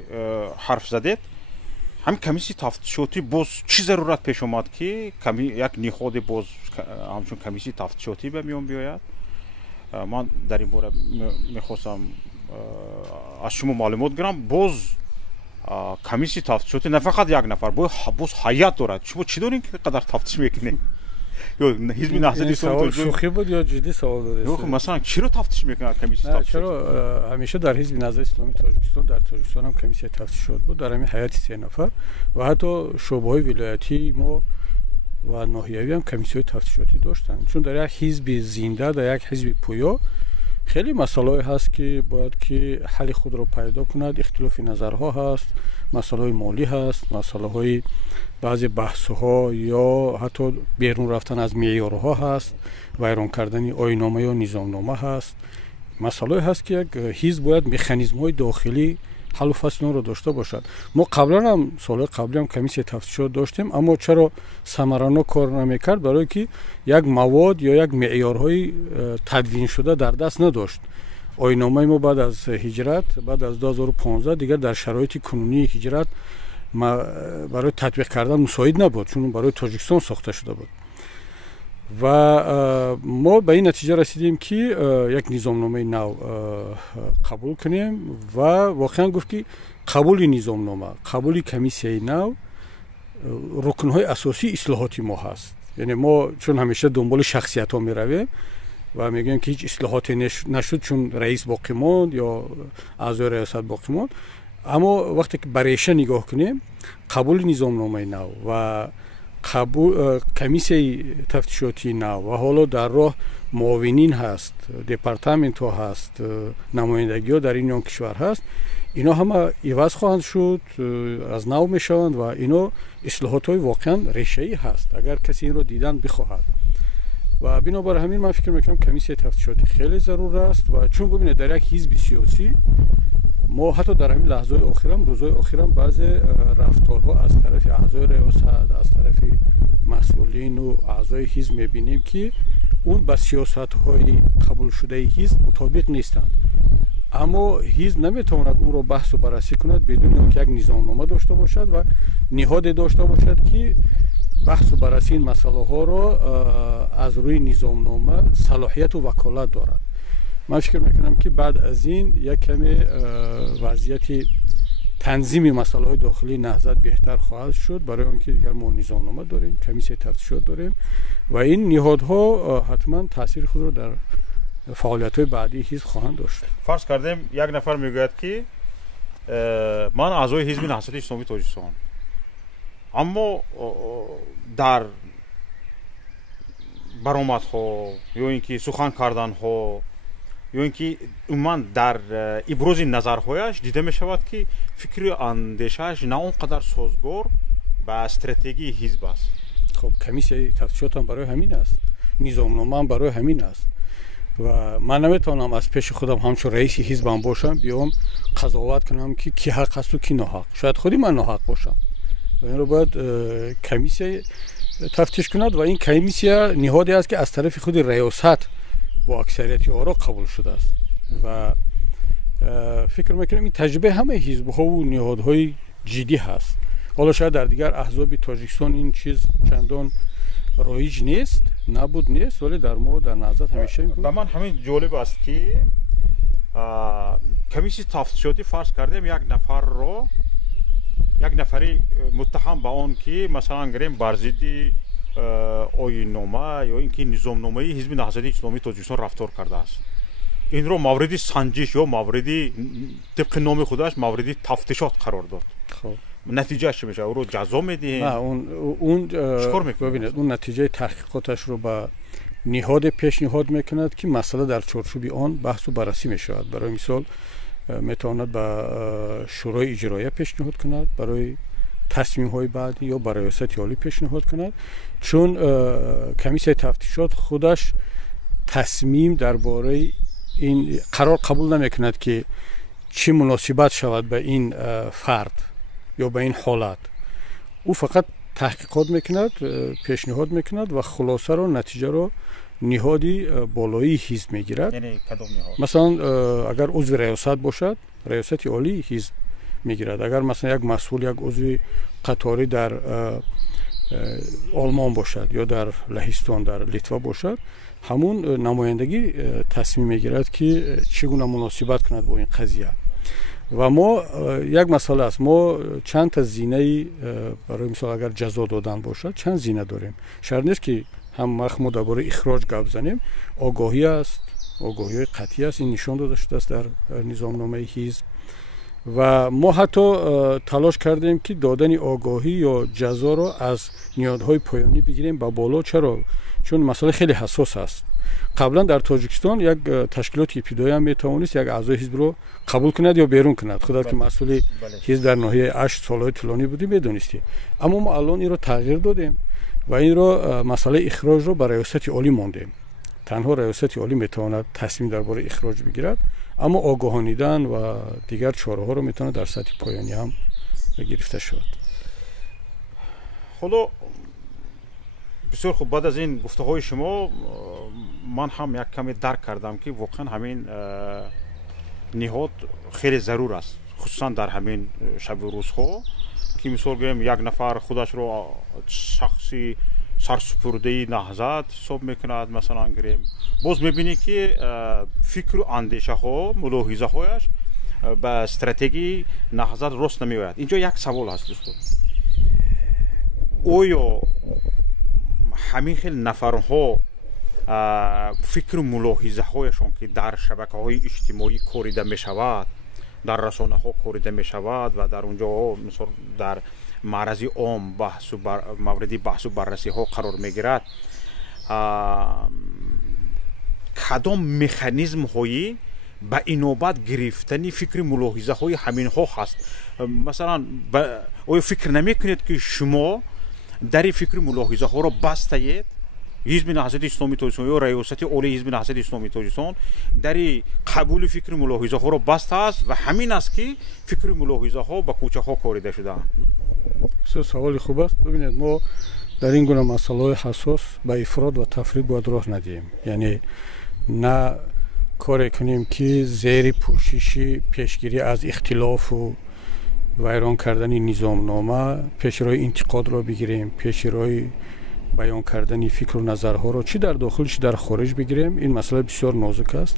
حرف زدید. همین کمیسیون تفتیشاتی باز چی ضرورت پیش اومد که یک نهاد باز همچون کمیسیون تفتیشاتی به میون بیاید؟ من در این باره میخواستم از شما معلومات گیرم. باز کمیسیون تفتیشاتی نه فقط یک نفر، باز هیئت دارد. شما چی دارین که قدر تفتیش میکنین؟ یا حزب نهضت اسلامی شوخی بود یا جدی سوال دارید؟ مثلا چی رو تفتیش میکنه کمیسیون تفتیشاتی؟ چرا همیشه در حزب نهضت اسلامی تاجیکستان، در تاجیکستان هم کمیسیون تفتیشات بود، در همین هیئت 3 نفر و حتی شعبه‌های ولایتی ما و ناحیه‌ای هم کمیسیون تفتیشاتی داشتن. چون در یک حزب زنده، در یک حزب پویا خیلی مسائل هست که باید که حل خود رو پیدا کند. اختلاف نظرها هست، مسائل مالی هست، مسائل بعضی بحث‌ها یا حتی بیرون رفتن از معیارها هست، ویران کردن آیین‌نامه یا نظامنامه هست. مسائل هست که یک حزب باید مکانیزم‌های داخلی حل و فصل رو داشته باشد. ما قبلا هم سال قبلی هم کمیسیون تفتیشات داشتیم، اما چرا ثمرانه کار نمی‌کرد؟ برای که یک مواد یا یک معیارهای تدوین شده در دست نداشت. آیین‌نامه ما بعد از هجرت بعد از 2015 دیگر در شرایط کنونی هجرت برای تطبیق کردن مساعد نبود، چون برای تاجیکستان ساخته شده بود و ما به این نتیجه رسیدیم که یک نظامنامه نو قبول کنیم و واقعا گفت که قبول نظامنامه، قبول کمیسیای نو رکن‌های اساسی اصلاحات ما هست. یعنی ما چون همیشه دنبال شخصیت ها می رویم و میگیم که هیچ اصلاحاتی نشد چون رئیس باقی ماند یا اعضای ریاست باقی ماند، اما وقتی که برایش نگاه کنیم قبول نظامنامه نو و قبول کمیسیای تفتیشاتی نو و حالا در راه معاونین هست، دپارتمنت ها هست، نمایندگی ها در این کشور هست، اینا همه عوض خواهند شد، از نو میشوند و اینا اصلاحات های واقعا ریشه‌ای هست اگر کسی این رو دیدن بخواهد. و بنابر همین من فکر میکنم کمیسیای تفتیشاتی خیلی ضرور است و چون ببینید در یک حزب سیاسی ما حتی در همین لحظه آخرام روزهای آخرام بعضی رفتارها از طرف اعضای ریاست، از طرف مسئولین و اعضای حزب میبینیم که اون با سیاست‌های قبول شده حزب مطابق نیستند، اما حزب نمیتواند اون رو بحث و بررسی کند بدون اینکه یک نظامنامه داشته باشد و نهاد داشته باشد که بحث و بررسی این مسئله ها را از روی نظامنامه صلاحیت و وکالت دارد. من فکر میکنم که بعد از این یک کمی وضعیت تنظیم مسائل های داخلی نهضت بهتر خواهد شد، برای آنکه دیگر ما نظامنامه داریم، کمیسیای تفتیشات داریم و این نهادها حتما تاثیر خود را در فعالیت های بعدی حزب خواهند داشت. فرض کردیم یک نفر میگوید که من اعضای حزب نهضت اسلامی تاجیکستان، اما در برآمدها یا اینکه سخن کردن ها یا اینکه عموما در ابراز نظرهایش دیده می شود که فکر و اندیشه‌اش نه اونقدر سازگار با استراتژی حزب است. خب کمیسیای تفتیشات هم برای همین است، نظامنامه هم برای همین است و من نمیتونم از پیش خودم همچون رئیس حزبم باشم بیام قضاوت کنم که کی حق است و کی ناحق. شاید خودی من ناحق باشم و این رو باید کمیسیای تفتیش کند و این کمیسیا نهادی است که از طرف خود ریاست با اکثریت آرا قبول شده است و فکر میکنم این تجربه همه حزب‌ها و نهادهای جدی هست. حالا شاید در دیگر احزاب تاجیکستان این چیز چندان رایج نیست، نبود نیست، ولی در ما در نهضت همیشه این بود. به من همین جالب است که کمیسی تفتیشاتی فرض کردیم یک نفر رو، یک نفری متهم به آن که مثلا گریم بر ضد آیین‌نامه یا اینکه نظامنامه حزب نهضت اسلامی تاجیکستان رفتار کرده است، این رو مورد سنجش یا مورد طبق نام خودش مورد تفتیشات قرار داد. خب نتیجه چی میشه؟ او رو جزا میدین؟ نه اون ببینید اون نتیجه تحقیقاتش رو به نهاد پیشنهاد میکند که مسئله در چارچوب آن بحث و بررسی میشود. برای مثال میتواند به شورای اجرایی پیشنهاد کند برای تصمیم های بعدی یا برای ریاست عالی پیشنهاد کند، چون کمیسیای تفتیشات خودش تصمیم درباره این قرار قبول نمیکند که چی مناسبت شود به این فرد یا به این حالت. او فقط تحقیقات میکند، پیشنهاد میکند و خلاصه رو نتیجه رو نهادی بالایی حزب میگیرد. یعنی کدام نهاد؟ مثلا اگر عضو ریاست باشد ریاست عالی حزب میگیرد، اگر مثلا یک مسئول یک عضو قطاری در آلمان باشد یا در لهستان در لیتوا باشد، همون نمایندگی تصمیم میگیرد که چگونه مناسبت کند با این قضیه. و ما یک مسئله است، ما چند تا زینه برای مثال اگر جزا دادن باشد چند زینه داریم. شرط نیست که هم وقت ما درباره اخراج گپ بزنیم، آگاهی است، آگاهی قطعی است، این نشان داده شده است در نظامنامه حزب و ما حتی تلاش کردیم که دادن آگاهی یا جزا را از نهادهای پایانی بگیریم با بالا. چرا؟ چون مسئله خیلی حساس است. قبلا در تاجیکستان یک تشکیلات ابتدایی هم میتوانست یک اعضای حزب رو قبول کند یا بیرون کند. خودت که مسئول حزب در ناحیه 8 سالهای طولانی بودی میدونستی، اما ما الان این رو تغییر دادیم و این رو مسئله اخراج رو برای ریاست عالی ماندیم. تنها ریاست عالی میتواند تصمیم درباره اخراج بگیرد، اما آگاهانیدن و دیگر چاره‌ها رو میتونه در سطح پایانی هم گرفته شود. حالا بسیار خوب، بعد از این گفته‌های شما من هم یک کمی درک کردم که واقعا همین نهاد خیلی ضرور است، خصوصا در همین شب و روزها که مثال گویم یک نفر خودش رو شخصی سرسپرده نهضت حساب میکند، مثلا گریم باز میبینی که فکر و اندیشه ها ملاحظه هایش به استراتژی نهضت راست نمیآید. اینجا یک سوال هست دوستان، آیا همین خیلی نفرها فکر و ملاحظه هایشان که در شبکه های اجتماعی کوریده می شود، در رسانه ها کوریده می شود و در اونجا مثلا در معرض عام موردی بحث و بررسی ها قرار می گیرد، کدام مکانیزم هایی به اینوبت گرفتنی فکر ملاحظه های همین ها هست؟ مثلا آیا فکر نمی کنید که شما در فکر ملاحظه ها را بستید؟ حزب نهضت اسلامی تاجیکستان یا ریاست عالی حزب نهضت اسلامی تاجیکستان در قبول فکر ملاحظه ها را بسته است و همین است که فکر ملاحظه ها به کوچه ها کاریده شده. سوال خوب است. ببینید ما در این گونه مسائل حساس به افراط و تفرید باید راه ندیم، یعنی نه کار کنیم که زیر پوشش پیشگیری از اختلاف و ویران کردن نظام نامه پیش روی انتقاد را بگیریم، پیش روی بیان کردن فکر و نظرها را چی در داخل چی در خارج بگیریم. این مسئله بسیار نازک است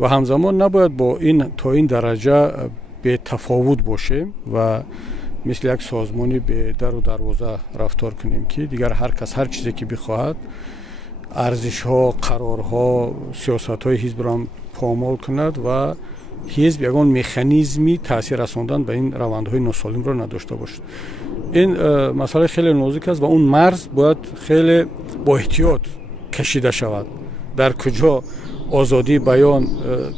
و همزمان نباید با این تا این درجه به تفاوت باشیم و مثل یک سازمانی به در و دروازه رفتار کنیم که دیگر هر کس هر چیزی که بخواهد ارزش ها، قرارها، سیاست های حزب را پامال کند و حزب یگان مکانیزمی تاثیر رساندن به این روندهای ناسالم را نداشته باشد. این مسئله خیلی نازک است و اون مرز باید خیلی با احتیاط کشیده شود، در کجا آزادی بیان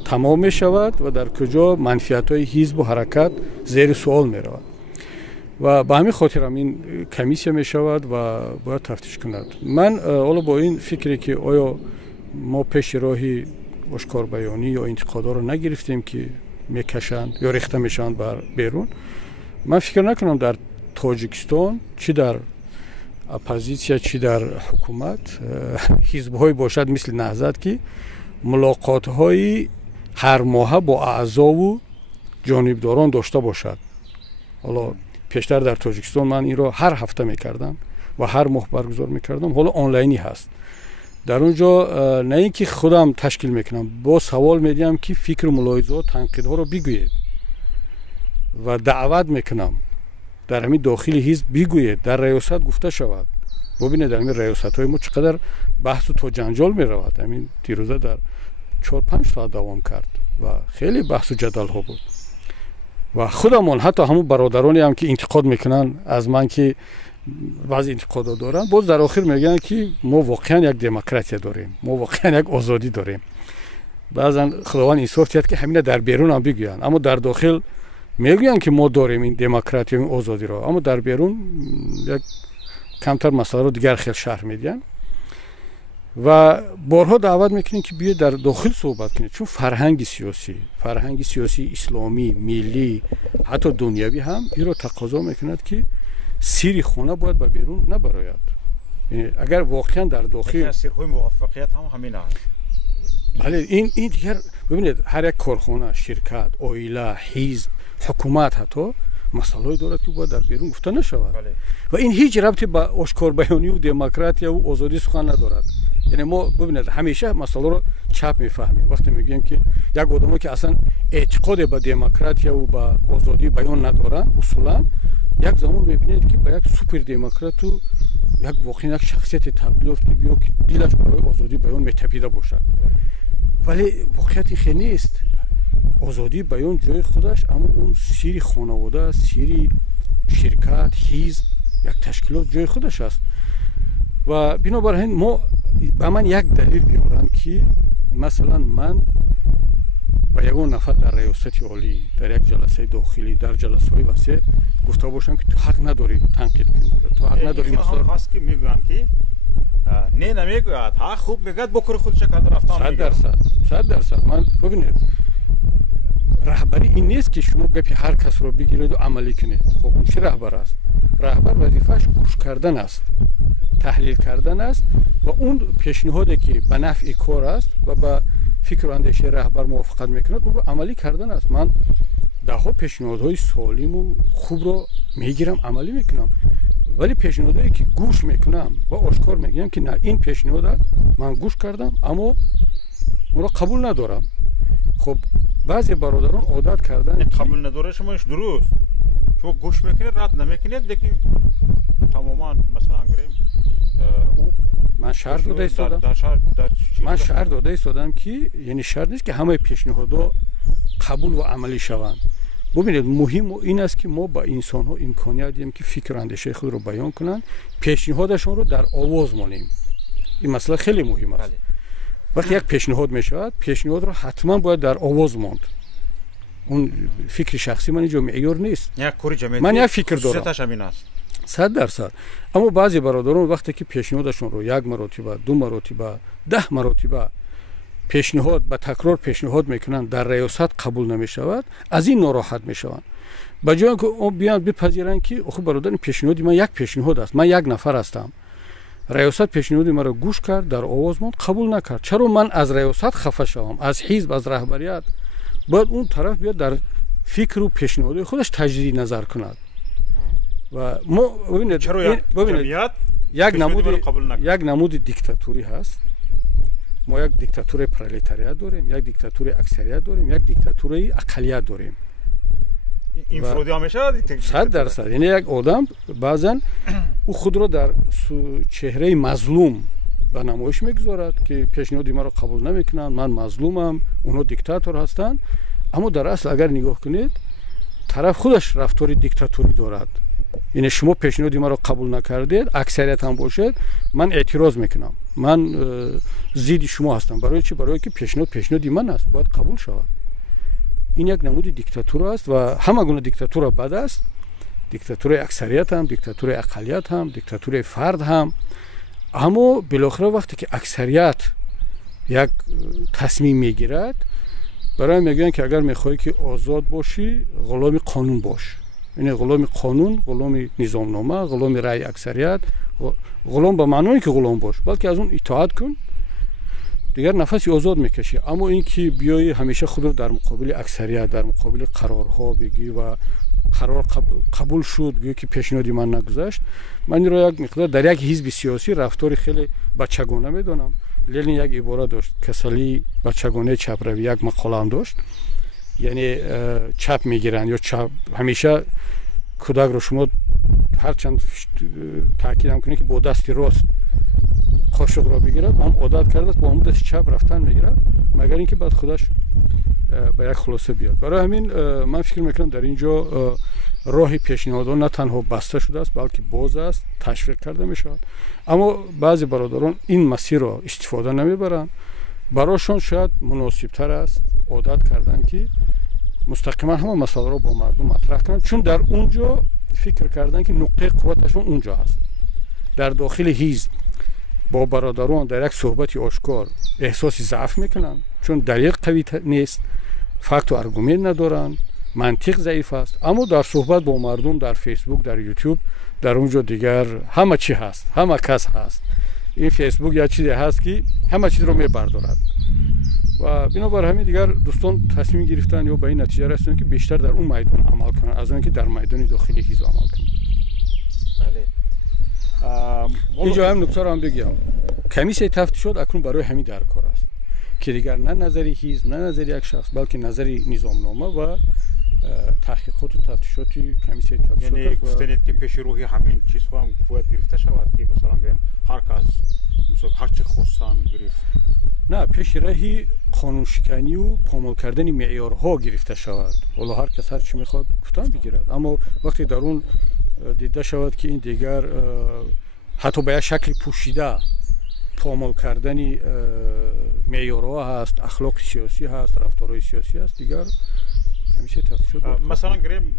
تمام می شود و در کجا منفعت های حزب و حرکت زیر سوال می رود و به همین خاطر هم این کمیسیه می شود و باید تفتیش کند. من حالا با این فکری که آیا ما پیش راهی اشکار بیانی یا انتقادا رو نگرفتیم که میکشند یا ریخته میشند بر بیرون، من فکر نکنم در تاجیکستان چی در اپوزیسیا چی در حکومت حزب‌های باشد مثل نهضت که ملاقات‌های هر ماه با اعضا و جانبداران داشته باشد. حالا پیشتر در تاجیکستان من این رو هر هفته میکردم و هر ماه برگزار میکردم، حالا آنلاینی هست. در اونجا نه اینکه خودم تشکیل میکنم، با سوال میدیم که فکر ملاحظه و تنقیدها رو بگویید و دعوت میکنم در همین داخل حزب بگویید، در ریاست گفته شود. ببینید در همین ریاست های ما چقدر بحث و تا جنجال میرود. همین دیروزه در 4-5 ساعت دوام کرد و خیلی بحث و جدل ها بود و خودمان حتی همون برادرانی هم که انتقاد میکنن از من که بعضی انتقادات دارن، باز در آخر میگن که ما واقعا یک دموکراسی داریم، ما واقعا یک آزادی داریم. بعضا خداوند انصاف کرد که همین در بیرون هم بگوین، اما در داخل میگوین که ما داریم این دموکراسی و این آزادی را، اما در بیرون یک کمتر مسئله رو دیگر خیلی شرح میدن و بارها دعوت میکنین که بیاید در داخل صحبت کنید، چون فرهنگ سیاسی اسلامی ملی حتی دنیوی هم این رو تقاضا میکند که سیری خونه باید به بیرون نبراید. یعنی اگر واقعا در داخل سیرهای موفقیت هم همین است. بله این دیگر ببینید هر یک کارخانه، شرکت، عائله، حزب، حکومت حتی مسائلی دارد که باید در بیرون گفته نشود. بله. و این هیچ ربطی به آشکار بیانی و دموکراسی و آزادی سخن ندارد. یعنی ما ببینید همیشه مسائل رو چپ میفهمیم وقتی میگیم که یک آدمی که اصلا اعتقاد به دموکراسی و به آزادی بیان ندارن، اصولا یک زمان میبینید که با یک سوپر دموکرات و یک واقعا یک شخصیت تبدیل افت که دیلش برای آزادی بیان میتپیده باشد. ولی واقعیت خیلی نیست. آزادی بیان جای خودش، اما اون سیری خانواده، سیری شرکت، حزب، یک تشکیلات جای خودش است. و بنابراین ما به من یک دلیل بیارن که مثلا من با یگان نفر در ریاست عالی، در یک جلسه داخلی، در جلسه های وسیع گفته باشم که تو حق نداری تنقید کنی، تو حق نداری مثلا هست که میگن که نه نمیگوید، ها خوب میگد بکر خودش کرده رفتن 100%. من ببینید رهبری این نیست که شما گپی هر کس رو بگیرید و عملی کنید. خب اون چه رهبر است؟ رهبر وظیفه‌اش گوش کردن است، تحلیل کردن است و اون پیشنهادی که به نفع کار است و به فکر و اندیشه رهبر موافقت میکند اون رو عملی کردن است. من دهها پیشنهادهای سالم و خوب رو میگیرم عملی میکنم، ولی پیشنهادایی که گوش میکنم و آشکار میگم که نه این پیشنهاد من گوش کردم اما اون رو قبول ندارم. خب بعضی برادران عادت کردن قبول نداره شماش درست شما گوش میکنید رد نمیکنید لیکن تماما مثلا گریم من شرط داده ایستادم من شرط داده ایستادم که یعنی شرط نیست که همه پیشنهادها قبول و عملی شوند. ببینید مهم این است که ما با انسان ها امکانیت دیم که فکر و اندیشه خود رو بیان کنند، پیشنهادشون رو در آواز مانیم. این مسئله خیلی مهم است. وقتی یک پیشنهاد میشود پیشنهاد رو حتما باید در آواز ماند. اون فکر شخصی من اینجا معیار نیست. من یک فکر دارم 100%. اما بعضی برادران وقتی که پیشنهادشون رو یک مرتبه 2 مرتبه 10 مرتبه پیشنهاد به تکرار پیشنهاد میکنن در ریاست قبول نمیشود، از این ناراحت میشوند. به جای اینکه بیان بپذیرن که آخه برادر این پیشنهادی من یک پیشنهاد است، من یک نفر هستم، ریاست پیشنهادی مرا گوش کرد در آواز ماند قبول نکرد، چرا من از ریاست خفه شوم، از حزب از رهبریت؟ باید اون طرف بیاد در فکر و پیشنهاد خودش تجدید نظر کند. و ما ببینید یک نمود دیکتاتوری هست. ما یک دیکتاتور پرولتاریات داریم، یک دیکتاتور اکثریت داریم، یک دیکتاتور اقلیت داریم. انفرادی همیشه 100%. یعنی یک آدم بعضن او خود را در چهره مظلوم به نمایش میگذارد که پیشنهادی مرا قبول نمیکنن، من مظلومم، اونها دیکتاتور هستند. اما در اصل اگر نگاه کنید طرف خودش رفتار دیکتاتوری دارد. یعنی شما پیشنهادی مرا قبول نکردید، اکثریت هم باشد، من اعتراض میکنم، من ضد شما هستم. برای چی؟ برای که پیشنهادی من است، باید قبول شود. این یک نمود دیکتاتور است و همه گونه دیکتاتور بد است. دیکتاتور اکثریت هم، دیکتاتور اقلیت هم، دیکتاتور فرد هم. اما بالاخره وقتی که اکثریت یک تصمیم میگیرد، برای میگن که اگر میخوای که آزاد باشی غلام قانون باش. یعنی غلام قانون، غلام نظامنامه، غلام رأی اکثریت، غلام به معنی که غلام باش، بلکه از اون اطاعت کن، دیگر نفسی آزاد میکشی. اما این که بیای همیشه خود رو در مقابل اکثریت، در مقابل قرارها بگی و قرار قبول شد بگی که پیشنهادی من نگذشت، من این رو یک مقدار در یک حزب سیاسی رفتار خیلی بچگانه میدونم. لنین یک عبارت داشت، کسلی بچگانه چپروی، یک مقاله هم داشت، یعنی چپ میگیرن یا چپ، همیشه کودک رو شما هرچند تاکید هم کنید که با دست راست قاشق را بگیرد، هم عادت کرده است با هم دست چپ رفتن میگیرد مگر اینکه بعد خودش به یک خلاصه بیاد. برای همین من فکر میکنم در اینجا راه پیشنهادها نه تنها بسته شده است بلکه باز است، تشویق کرده میشود. اما بعضی برادران این مسیر را استفاده نمیبرند. برایشان شاید مناسب تر است عادت کردن که مستقیما همه مسائل را با مردم مطرح کنند، چون در اونجا فکر کردن که نقطه قوتشون اونجا هست. در داخل حزب با برادران در یک صحبتی آشکار احساس ضعف میکنن، چون دلیل قوی نیست، فکت و ارگومنت ندارن، منطق ضعیف است. اما در صحبت با مردم در فیسبوک، در یوتیوب، در اونجا دیگر همه چی هست، همه کس هست. این فیسبوک یا چیزی هست که همه چیز رو میبردارد و بنابر همین دیگر دوستان تصمیم گرفتن یا به این نتیجه رسیدن که بیشتر در اون میدان عمل کنن از اون که در میدان داخلی حزب عمل کنن. بله. اینجا هم نکته رو هم بگم، کمیسیون تفتیشات اکنون برای همین در کار است که دیگر نه نظری حزب، نه نظری یک شخص، بلکه نظری نظامنامه و تحقیقات و تفتیشات کمیسیون تفتیشات. یعنی گفتید که پیش روی همین چیزها هم باید گرفته شود که مثلا هر کس مثلا هر چی خواستن گرفت. نه، پیش راهی قانون شکنی و پامال کردن معیارها گرفته شود. والا هر کس هر چی میخواد گفتن بگیرد، اما وقتی در اون دیده شود که این دیگر حتی به یک شکل پوشیده پامال کردن معیارها هست، اخلاق سیاسی هست، رفتارهای سیاسی هست، دیگر همیشه تفتیش شد. مثلا گریم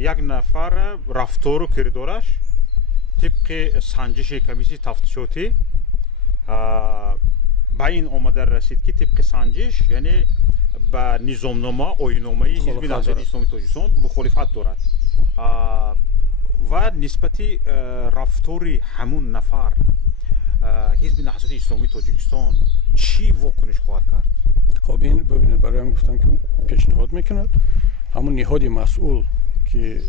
یک نفر رفتار و کردارش طبق سنجش کمیسیون تفتیشاتی با این آمده رسید که طبق سنجش یعنی با نظامنامه آیین‌نامه حزب نهضت اسلامی تاجیکستان مخالفت دارد و نسبت رفتار همون نفر حزب نهضت اسلامی تاجیکستان چی واکنش خواهد کرد؟ خب این ببینید برای هم گفتم که پیشنهاد میکند همون نهاد مسئول که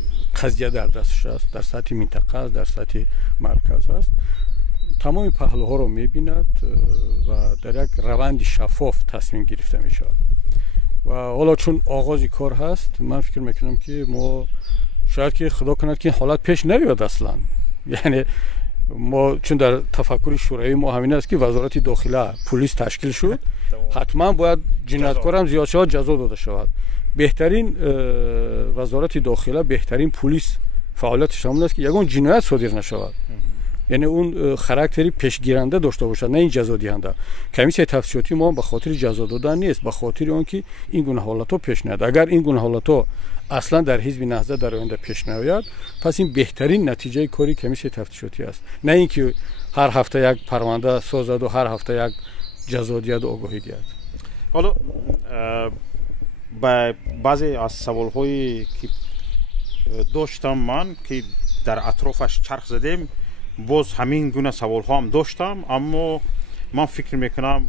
قضیه در دستش است، در سطح منطقه است، در سطح مرکز است، تمام پهلوها رو میبیند و در یک روند شفاف تصمیم گرفته میشود. و حالا چون آغاز کار هست، من فکر میکنم که ما شاید که خدا کند که این حالت پیش نیاد اصلا. یعنی ما چون در تفکر شورای ما همین است که وزارت داخله پلیس تشکیل شد، حتما باید جنایتکار هم زیاد شود، جزا داده شود. بهترین وزارت داخله، بهترین پلیس فعالیتش همون است که یگان جنایت صادر نشود، یعنی اون خاراکتری پیشگیرنده داشته باشد، نه این جزا دهنده. کمیسیون تفتیشاتی ما به خاطر جزا دادن نیست، به خاطر اون که این گونه حالت‌ها پیش نیاد. اگر این گونه حالت‌ها اصلا در حزب نهضت در آینده پیش نیاید، پس این بهترین نتیجه کاری کمیسیون تفتیشاتی است، نه اینکه هر هفته یک پرونده سازد و هر هفته یک جزا دهد و آگاهی دهد. حالا با بعضی از سوال‌هایی که داشتم من که در اطرافش چرخ زدیم، باز همین گونه سوال ها هم داشتم، اما من فکر میکنم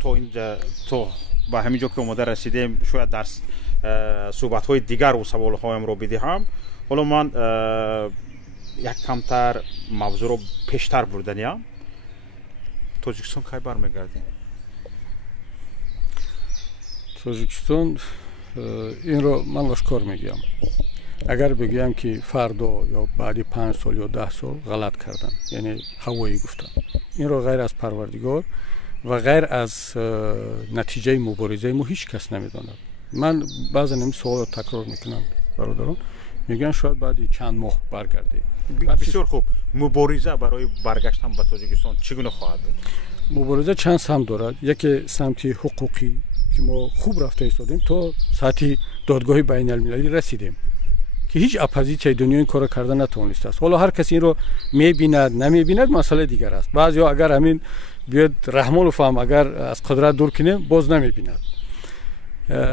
تو به همین جا که اومده رسیدیم شاید در صحبت های دیگر و سوال هایم رو بدهم. حالا من یک کمتر موضوع رو پیشتر بردنیم. تاجیکستان کی برمیگردیم؟ تاجیکستان این رو من آشکار میگم، اگر بگویم که فردا یا بعد 5 سال یا 10 سال غلط کردم، یعنی هوایی گفتم، این رو غیر از پروردگار و غیر از نتیجه مبارزه ما هیچ کس نمیداند. من بعضا این سوال تکرار میکنم برادران، میگن شاید بعد چند ماه برگردیم. بسیار خوب. مبارزه برای برگشتن به تاجیکستان چگونه خواهد بود؟ مبارزه چند سمت دارد. یکی سمت حقوقی که ما خوب رفته ایستادیم تا سطح دادگاه بین المللی رسیدیم که هیچ اپوزیسیون دنیا این کارو کردن نتونسته است. حالا هر کسی این رو میبیند نمیبیند مسئله دیگر است. بعضیا اگر همین بیاد رحمان و فهم اگر از قدرت دور کنه باز نمیبیند.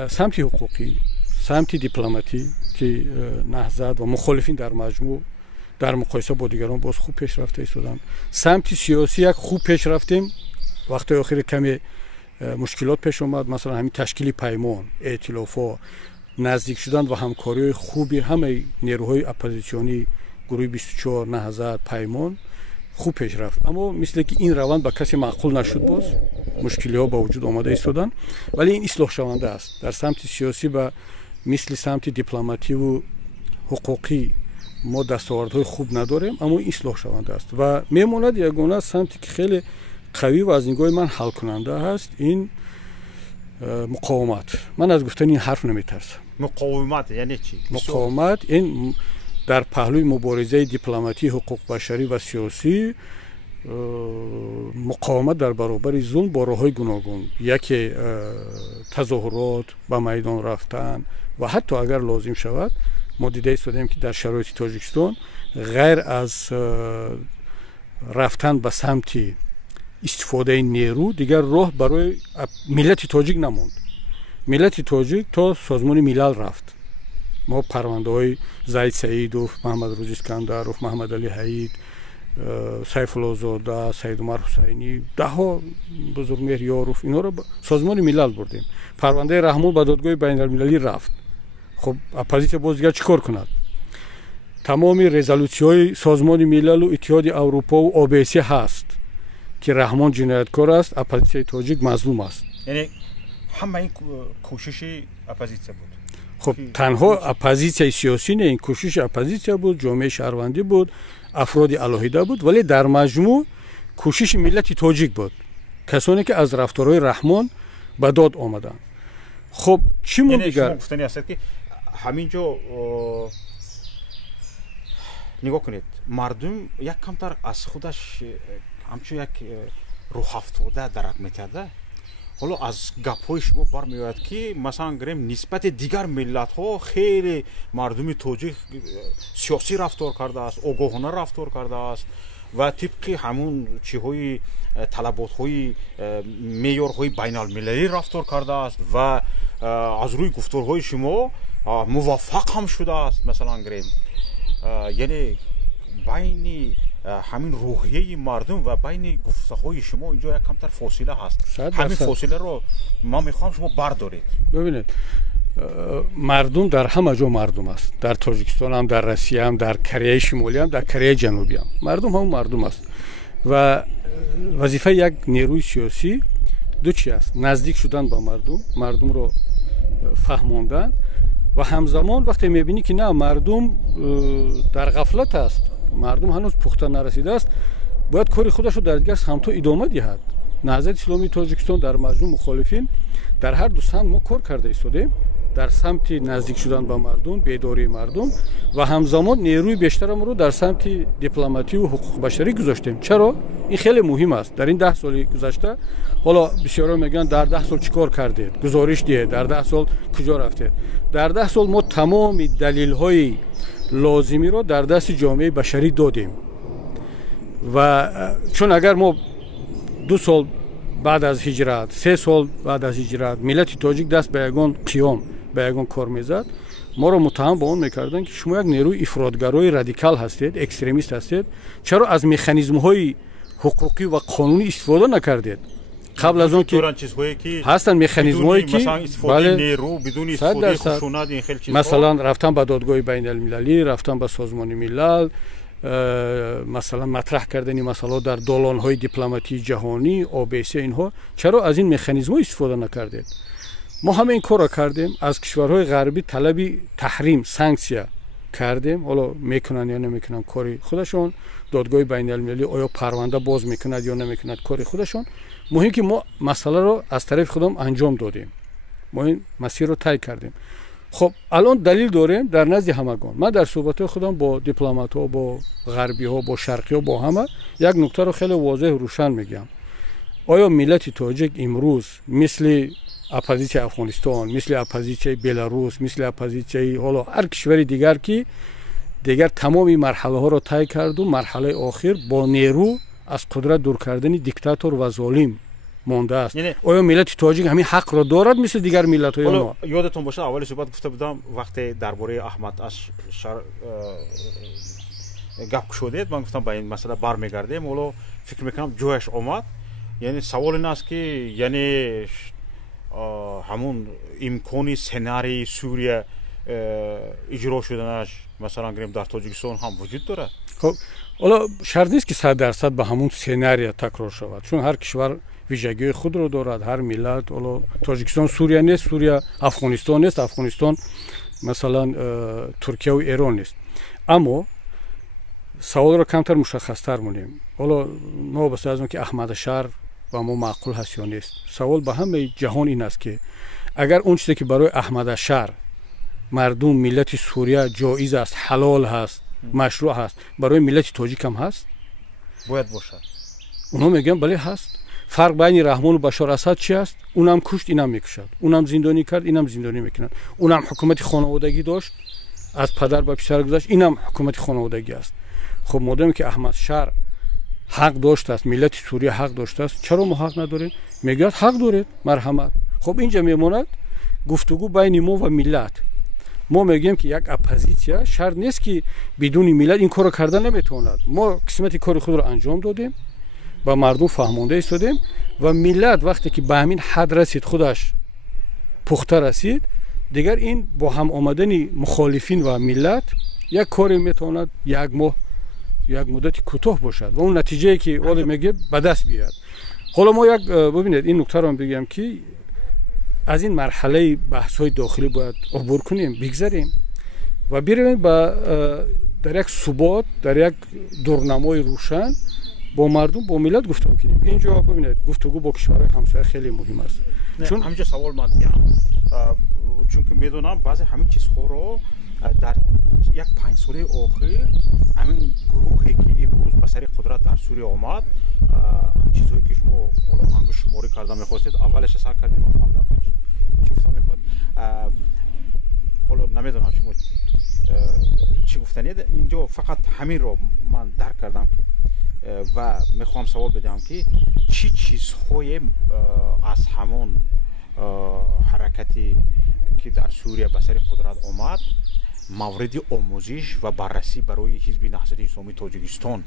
سمت حقوقی، سمت دیپلماتی که نهضت و مخالفین در مجموع در مقایسه با دیگران باز خوب پیش رفته ایستادن. سمت سیاسی یک خوب پیش رفتیم. وقتی آخر کمی مشکلات پیش اومد، مثلا همین تشکیل پیمان، ائتلاف‌ها، نزدیک شدن و همکاری خوبی همه نیروهای اپوزیسیونی، گروه 24، نهضت، پیمان خوب پیش رفت. اما مثل که این روند به کسی معقول نشد، باز مشکل‌ها با وجود آمده ایستادن. ولی این اصلاح شونده است. در سمت سیاسی و مثل سمت دیپلماتی و حقوقی ما دستاوردهای خوب نداریم، اما این اصلاح شونده است و میموند یگانه سمتی که خیلی قوی و از نگاه من حل کننده هست، این مقاومت. من از گفتن این حرف نمیترسم. مقاومت یعنی چی؟ مقاومت این در پهلوی مبارزه دیپلماتی، حقوق بشری و سیاسی، مقاومت در برابر ظلم با راه‌های گوناگون، یکی تظاهرات، به میدان رفتن و حتی اگر لازم شود ما دیده ایستادیم که در شرایط تاجیکستان غیر از رفتن به سمت استفاده نیرو دیگر راه برای ملت تاجیک نموند. ملت تاجیک تا سازمان ملل رفت. ما پرونده های زید سعیدوف، محمد روزی اسکندروف، محمد علی حید، سیف الله زاده، سید عمر حسینی، ده ها بزرگمهر یاروف، اینا رو سازمان ملل بردیم. پرونده رحمان به دادگاه بین المللی رفت. خب اپوزیسیون باز دیگر چیکار کند؟ تمام رزولوسی‌های سازمان ملل و اتحاد اروپا و OBSE هست که رحمان جنایتکار است، اپوزیسیون تاجیک مظلوم است. یعنی همه این کوشش اپوزیسیون بود. خب تنها اپوزیسیون سیاسی نه، این کوشش اپوزیسیون بود، جامعه شهروندی بود، افراد الهیده بود، ولی در مجموع کوشش ملت تاجیک بود، کسانی که از رفتارهای رحمان به داد آمدن. خب چی مون دیگر؟ یعنی گفتنی است که همینجا نگاه کنید، مردم یک کمتر از خودش همچون یک روح افتاده درک میکرده. حالا از گپ‌های شما برمیاد که مثلا گریم نسبت دیگر ملت ها خیلی مردم تاجیک سیاسی رفتار کرده است، آگاهانه رفتار کرده است و طبق همون چیزهای طلبات‌های معیارهای بین المللی رفتار کرده است و از روی گفتارهای شما موفق هم شده است. مثلا گریم یعنی بین همین روحیه مردم و بین گفته‌های شما اینجا یک کمتر فاصله هست. همین فاصله رو ما میخوام شما بردارید. ببینید مردم در همه جا مردم است، در تاجیکستان هم، در روسیه هم، در کره شمالی هم، در کره جنوبی هم مردم هم مردم است و وظیفه یک نیروی سیاسی دو چیز است: نزدیک شدن با مردم رو فهموندن و همزمان وقتی میبینی که نه مردم در غفلت است، مردم هنوز پخته نرسیده است، باید کاری خودش رو در دیگر سمت ادامه دهد. نهضت اسلامی تاجیکستان در مجموع مخالفین در هر دو سمت ما کار کرده ایستادیم، در سمت نزدیک شدن با مردم، بیداری مردم و همزمان نیروی بیشترم رو در سمت دیپلماتی و حقوق بشری گذاشتیم. چرا؟ این خیلی مهم است. در این 10 سال گذشته، حالا بسیارا میگن در 10 سال چیکار کردید؟ گزارش دهید. در 10 سال کجا رفتید؟ در 10 سال ما تمام دلیل‌های لازمی رو در دست جامعه بشری دادیم و چون اگر ما 2 سال بعد از هجرت، 3 سال بعد از هجرت ملت تاجیک دست به یگان قیام، به یگان کار میزد، ما را متهم به اون میکردن که شما یک نیروی افراطگرای رادیکال هستید، اکستریمیست هستید، چرا از مکانیزم‌های حقوقی و قانونی استفاده نکردید؟ قبل از اون که هستن مکانیزم‌هایی که بله نیرو بدون استفاده خشونت این خیلی چیزا، مثلا رفتن به دادگاه بین المللی، رفتن به سازمان ملل، مثلا مطرح کردن مسائل در دالان‌های دیپلماتی جهانی، OBSE، اینها، چرا از این مکانیزم‌ها استفاده نکردید؟ ما همه این کارا کردیم، از کشورهای غربی طلب تحریم، سانکسیا کردیم. حالا میکنن یا نمیکنن کاری خودشون، دادگاه بین المللی آیا پرونده باز میکند یا نمیکند کاری خودشون. مهم که ما مسئله رو از طرف خودم انجام دادیم، ما این مسیر رو طی کردیم. خب الان دلیل داریم در نزد همگان. من در صحبت خودم با دیپلمات‌ها، با غربی‌ها، با شرقی‌ها، با همه یک نکته رو خیلی واضح و روشن میگم: آیا ملت تاجیک امروز مثل اپوزیسیون افغانستان، مثل اپوزیسیون بلاروس، مثل اپوزیسیون حالا هر کشور دیگر که دیگر تمامی مرحله ها را طی کرد و مرحله آخر با نیرو از قدرت دور کردن دیکتاتور و ظالم مونده است، آیا ملت تاجیک همین حق را دارد مثل دیگر ملت های ما؟ یادتون باشه اول صحبت گفته بودم وقتی درباره احمد گپ شدید، من گفتم با این مسئله برمیگردیم. حالا فکر میکنم جوش اومد. یعنی سوال این است که یعنی همون امکانی سناریوی سوریه اجرا شدنش مثلا گریم در تاجیکستان هم وجود داره؟ خب حالا شرط نیست که 100% به همون سناریو تکرار شود، چون هر کشور ویژگی خود رو دارد، هر ملت. حالا تاجیکستان سوریه نیست، سوریه افغانستان نیست، افغانستان مثلا ترکیه و ایران نیست. اما سوال رو کمتر مشخص‌تر مونیم. حالا نابسته از اون که احمد شهر و ما معقول هست یا نیست، سوال به همه جهان این است که اگر اون چیزی که برای احمد شهر مردم ملت سوریه جایز است، حلال هست، مشروع هست، برای ملت تاجیک هم هست؟ باید باشد. اونا میگن بله هست. فرق بین رحمان و بشار اسد چی است؟ اونم کشت، اینم میکشد، اونم زندانی کرد، اینم زندانی میکنند، اونم حکومت خانوادگی داشت، از پدر به پسر گذشت، اینم حکومت خانوادگی است. خب مادامی که احمد شهر حق داشته است، ملت سوریه حق داشته است، چرا ما حق نداریم؟ میگه حق دارید، مرحمت. خب اینجا میماند گفتگو بین ما و ملت. ما میگیم که یک اپوزیسیون شرط نیست که بدون ملت این کارو کردن نمیتواند. ما قسمت کار خود رو انجام دادیم، با مردم فهمونده ایستادیم و ملت وقتی که به همین حد رسید، خودش پخته رسید، دیگر این با هم آمدن مخالفین و ملت یک کاری میتواند یک ماه، یک مدت کوتاه باشد و اون نتیجه که اول میگه به دست بیاد. حالا ما یک ببینید این نکته رو بگم که از این مرحله بحث‌های داخلی باید عبور کنیم، بگذریم و بریم در یک ثبات، در یک دورنمای روشن با مردم، با ملت گفتگو کنیم. اینجا ببینید گفتگو با کشورهای همسایه خیلی مهم است. چون همینجا سوال من چون که میدونم بعضی همین چیزها رو در یک 5 ساله اخیر همین گروهی که امروز به سر قدرت در سوریه آمد، چیزهایی که شما حالا انگشت شماری کردن می‌خواستید، اولش سر کردیم ما فهمیدم چی گفتم می‌خواد. حالا نمیدونم شما چی گفتنید. اینجا فقط همین رو من درک کردم که و میخوام سوال بدم که چی چیزهای از همون حرکتی که در سوریه به سر قدرت آمد مورد آموزش و بررسی برای حزب نهضت اسلامی تاجیکستان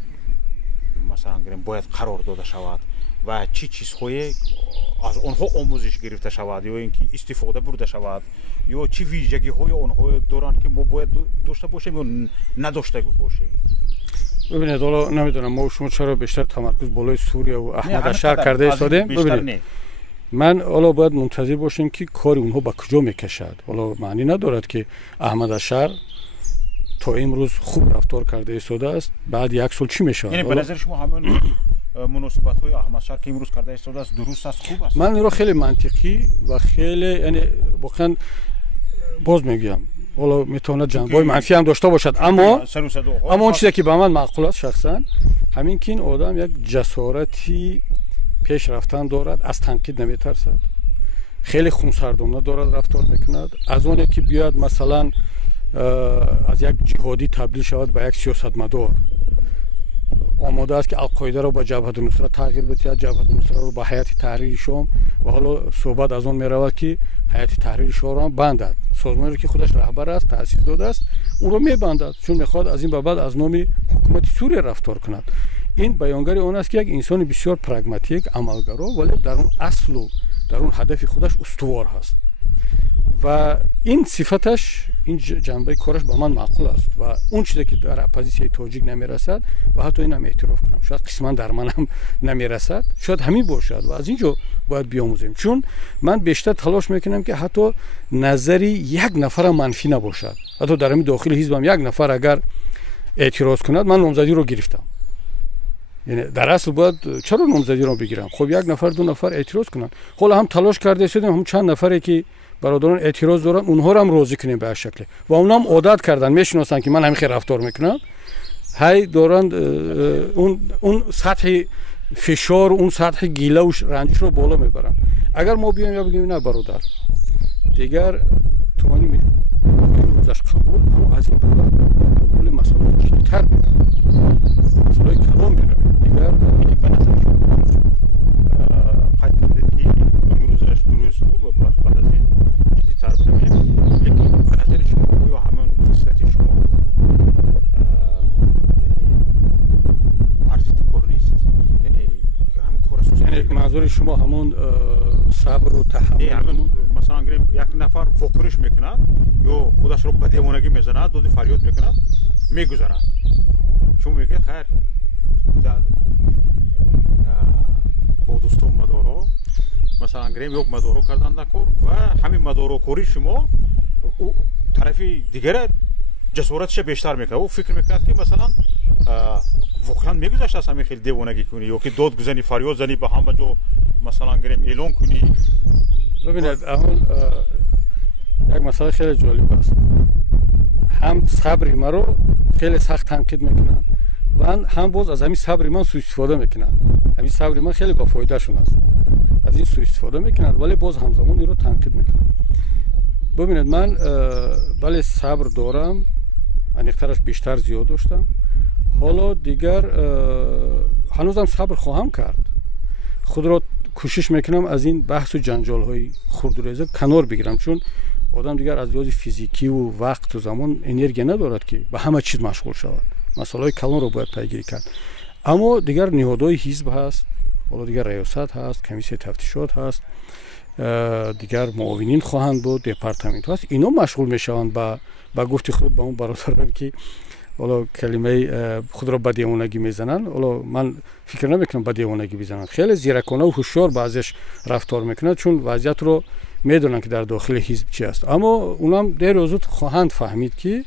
مثلا باید قرار داده شود و چی چیزهای از آنها آموزش گرفته شود یا اینکه استفاده برده شود یا چی ویژگی های آنها دارند که ما باید داشته باشیم یا نداشته باشیم؟ ببینید حالا نمیدونم ما شما چرا بیشتر تمرکز بالای سوریه و احمدشهر کرده ایستادیم. ببینید من حالا باید منتظر باشیم که کار اونها به کجا میکشد. حالا معنی ندارد که احمدشهر تا امروز خوب رفتار کرده ایستاده است بعد یک سال چی میشه. یعنی به نظر شما همون مناسبت های احمدشهر که امروز کرده ایستاده است درست است، خوب است؟ من این رو خیلی منطقی و خیلی یعنی واقعا باز میگم حالا میتونه جنبه‌های منفی هم داشته باشد اما اون چیزی که به من معقول است شخصا همین که این آدم یک جسارتی پیش رفتن دارد، از تنقید نمیترسد، خیلی خونسردانه دارد رفتار میکند. از اونه که بیاد مثلا از یک جهادی تبدیل شود به یک سیاستمدار، آماده است که القاعده رو با جبهه نصرت تغییر بده، جبهه نصرت رو با هیئت تحریر شام و حالا صحبت از اون میرود که هیئت تحریر شام رو بندد، سازمانی رو که خودش رهبر است تأسیس داده است اون رو میبندد چون میخواد از این به بعد از نام حکومت سوریه رفتار کند. این بیانگر اون است که یک انسان بسیار پرگماتیک، عملگرا، ولی در اون اصل و در اون هدف خودش استوار هست و این صفتش، این جنبه کارش به من معقول است و اون چیزی که در اپوزیسیون تاجیک نمیرسد و حتی اینم اعتراف کنم شاید قسما در من هم نمیرسد، شاید همین باشد و از اینجا باید بیاموزیم. چون من بیشتر تلاش میکنم که حتی نظری یک نفر منفی نباشد، حتی در همین داخل حزبم یک نفر اگر اعتراض کند من نامزدی رو گرفتم، یعنی در اصل باید چرا نامزدی رو بگیرم؟ خب یک نفر دو نفر اعتراض کنن، حالا هم تلاش کرده شدیم هم چند نفری که برادران اعتراض دارن اونها رو هم راضی کنیم به شکل و اونا هم عادت کردن میشناسن که من همین رفتار میکنم، هی دارن اون سطح فشار، اون سطح گیله و رنجش رو بالا میبرن. اگر ما بیایم یا بگیم نه برادر دیگر تو منی روزش قبول، اما از این قبول مسئله جدی‌تر مسئله کلام میرویم دیگر به نظر قید کردید که روزش درست و بعد از این جدی‌تر برویم، لیکن به نظر شما یا همون خصلت شما ارزش کار نیست؟ یعنی همون کار است، یعنی منظور شما همون صبر و تحمل، همون مثلا یک نفر واکنش میکنه یا خودش رو به دیوانگی میزنه، داد فریاد میکنه میگذره، شما میگه خیر با دوستان مدارا مثلا یک مدارا کردن نکن و همین مدارا کوری شما او طرف دیگر جسارتش بیشتر میکنه، او فکر میکنه که مثلا واقعا میگذشت از همین خیلی دیوانگی کنی یا که داد بزنی فریاد زنی به همه جا مثلا اعلان کنی. ببینید اون یک مسئله خیلی جالب است، هم صبری ما رو خیلی سخت تنقید میکنن و هم باز از همین صبر من سوء استفاده میکنن. همین صبر من خیلی با فایده شون است، از این سوء استفاده میکنن ولی باز همزمان این رو تنقید میکنن. ببینید من ولی صبر دارم، انیخترش بیشتر زیاد داشتم، حالا دیگر هنوزم صبر خواهم کرد، خود را کوشش میکنم از این بحث و جنجال های خرد و ریزه کنار بگیرم، چون آدم دیگر از لحاظ فیزیکی و وقت و زمان انرژی ندارد که به همه چیز مشغول شود، مسائل کلان رو باید پیگیری کرد. اما دیگر نهادهای حزب هست، حالا دیگر ریاست هست، کمیسیون تفتیشات هست، دیگر معاونین خواهند بود، دپارتمنت هست، اینا مشغول میشوند با گفت خود با اون برادران که حالا کلمه خود را به دیوانگی میزنن. حالا من فکر نمیکنم به دیوانگی بزنن، خیلی زیرکانه و هوشیار بعضیش رفتار میکنن چون وضعیت رو میدونن که در داخل حزب چی است، اما اونم دیر و زود خواهند فهمید که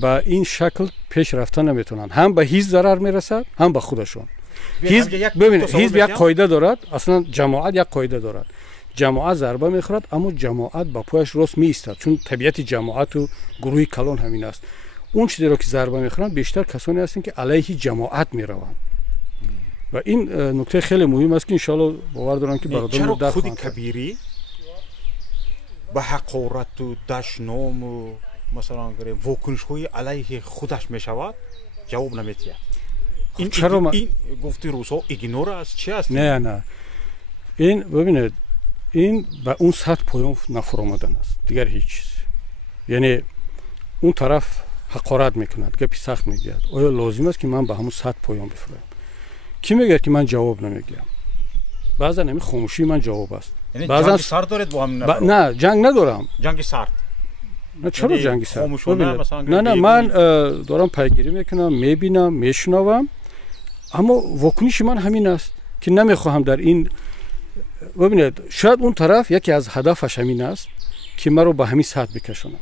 با این شکل پیش رفتن نمیتونن، هم به حزب ضرر میرسد هم به خودشون. ببینید حزب یک قاعده دارد، اصلا جماعت یک قاعده دارد، جماعت ضربه میخورد اما جماعت با پایش راست میایستد، چون طبیعت جماعت و گروه کلان همین است. اون چیزی رو که ضربه میخورن بیشتر کسانی هستند که علیه جماعت میروند و این نکته خیلی مهم است که ان شاء الله باور دارم که برادران در خود کبیری با حقارت و دشنام و مثلا واکنش های علیه خودش میشود جواب نمیدهد. این چرا این گفتی روسا ایگنور است چی است؟ نه این ببینید این به اون سطح پایان نفرآمدن است دیگر هیچ چیز. یعنی اون طرف حقارت میکند، گپی سخت میگوید، آیا لازم است که من به همون سطح پایان بفرستم؟ کی میگه که من جواب نمیگم؟ بعضا همین خاموشی من جواب است. یعنی جنگ سرد دارید با هم؟ نه جنگ ندارم. جنگ سرد؟ نه چرا جنگ سرد؟ نه من دارم پیگیری میکنم، میبینم، میشنوم، اما واکنش من همین است که نمیخواهم در این. ببینید شاید اون طرف یکی از هدفش همین است که مرا به همین سطح بکشاند.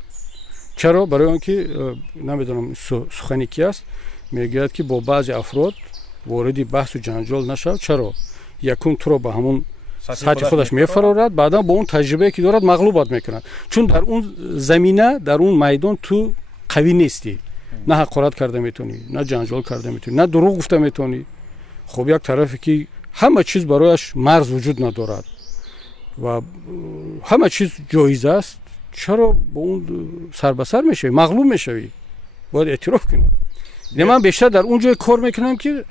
چرا؟ برای آنکه نمیدونم سخنی کی است میگوید که با بعضی افراد واردی بحث و جنجال نشود. چرا؟ یکون تو رو به همون سطح خودش میفرارد، بعدا با اون تجربه که دارد مغلوبت میکند، چون در اون زمینه در اون میدان تو قوی نیستی، نه حقارت کرده میتونی، نه جنجال کرده میتونی، نه دروغ گفته میتونی. خب یک طرفی که همه چیز برایش مرز وجود ندارد و همه چیز جایز است، چرا با اون سر به سر میشوی، مغلوب میشوی؟ باید اعتراف کنی. من بیشتر در اون جای کار میکنم که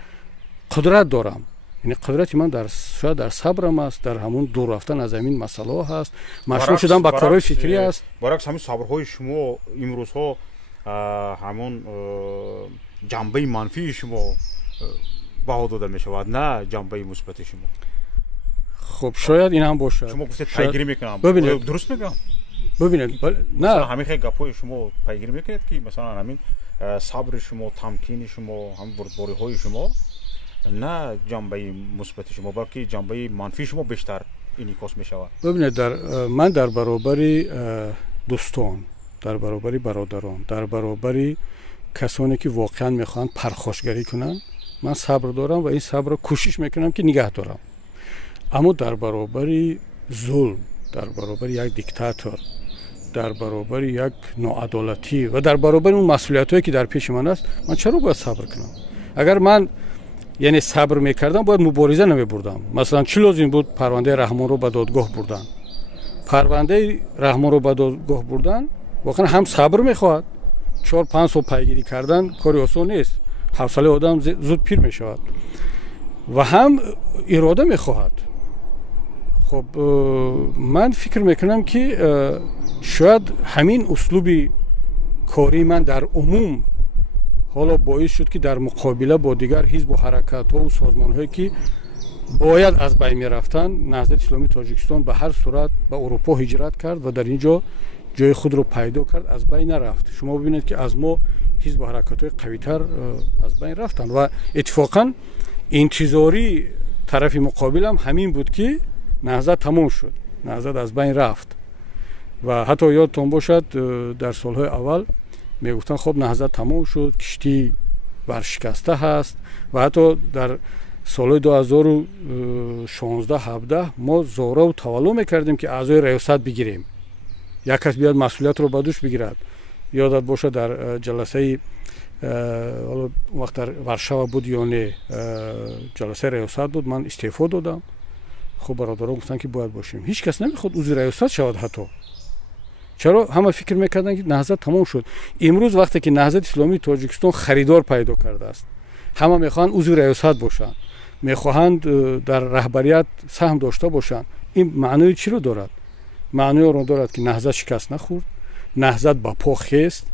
قدرت دارم. یعنی قدرت من شاید در صبرم است، در همون دور رفتن از این مسئله هست، مشغول شدن با کارهای فکری است. برعکس همین صبرهای شما امروزها همون جنبه منفی شما بها داده می شود، نه جنبه مثبت شما. خب شاید این هم باشه. شما گفتید پیگیری میکنم، درست میگم؟ ببینید نه همین خیلی گپای شما پیگیری میکنید که مثلا همین صبر شما، تمکین شما، هم بردباری های شما، نه جنبه مثبت شما بلکه جنبه منفی شما بیشتر انعکاس می شود. ببینید من در برابر دوستان، در برابر برادران، در برابر کسانی که واقعا میخوان پرخاشگری کنن، من صبر دارم و این صبر رو کوشش میکنم که نگه دارم. اما در برابر ظلم، در برابر یک دیکتاتور، در برابر یک ناعدالتی و در برابر اون مسئولیتایی که در پیش من است، من چرا باید صبر کنم؟ اگر من یعنی صبر میکردم باید مبارزه نمیبردم. مثلا چی لازم بود پرونده رحمان رو به دادگاه بردن؟ پرونده رحمان رو به دادگاه بردن واقعا هم صبر میخواهد، 4-5 سال پیگیری کردن کاری آسان نیست، حوصله آدم زود پیر میشود، و هم اراده میخواهد. خب من فکر میکنم که شاید همین اسلوب کاری من در عموم حالا باعث شد که در مقابله با دیگر حزب و حرکت ها و سازمان هایی که باید از بین می رفتن، نهضت اسلامی تاجیکستان به هر صورت به اروپا هجرت کرد و در اینجا جای خود رو پیدا کرد، از بین نرفت. شما ببینید که از ما حزب و حرکت های قوی تر از بین رفتن و اتفاقا انتظاری طرف مقابل هم همین بود که نهضت تمام شد، نهضت از بین رفت. و حتی یادتون باشد در سالهای اول میگفتن خب نهضت تمام شد، کشتی ورشکسته هست، و حتی در سال 2016-17 ما زوره و تولو میکردیم که اعضای ریاست بگیریم، یک کس بیاد مسئولیت رو به دوش بگیرد. یادت باشه در جلسه وقت در ورشاو بود یا نه جلسه ریاست بود، من استعفا دادم. خب برادران گفتن که باید باشیم، هیچ کس نمیخواد عضو ریاست شود. حتی چرا؟ همه فکر میکردن که نهضت تمام شد. امروز وقتی که نهضت اسلامی تاجیکستان خریدار پیدا کرده است، همه میخوان عضو ریاست باشن، میخواهند در رهبریت سهم داشته باشن. این معنی چی رو دارد؟ معنی رو دارد که نهضت شکست نخورد، نهضت با پا خیست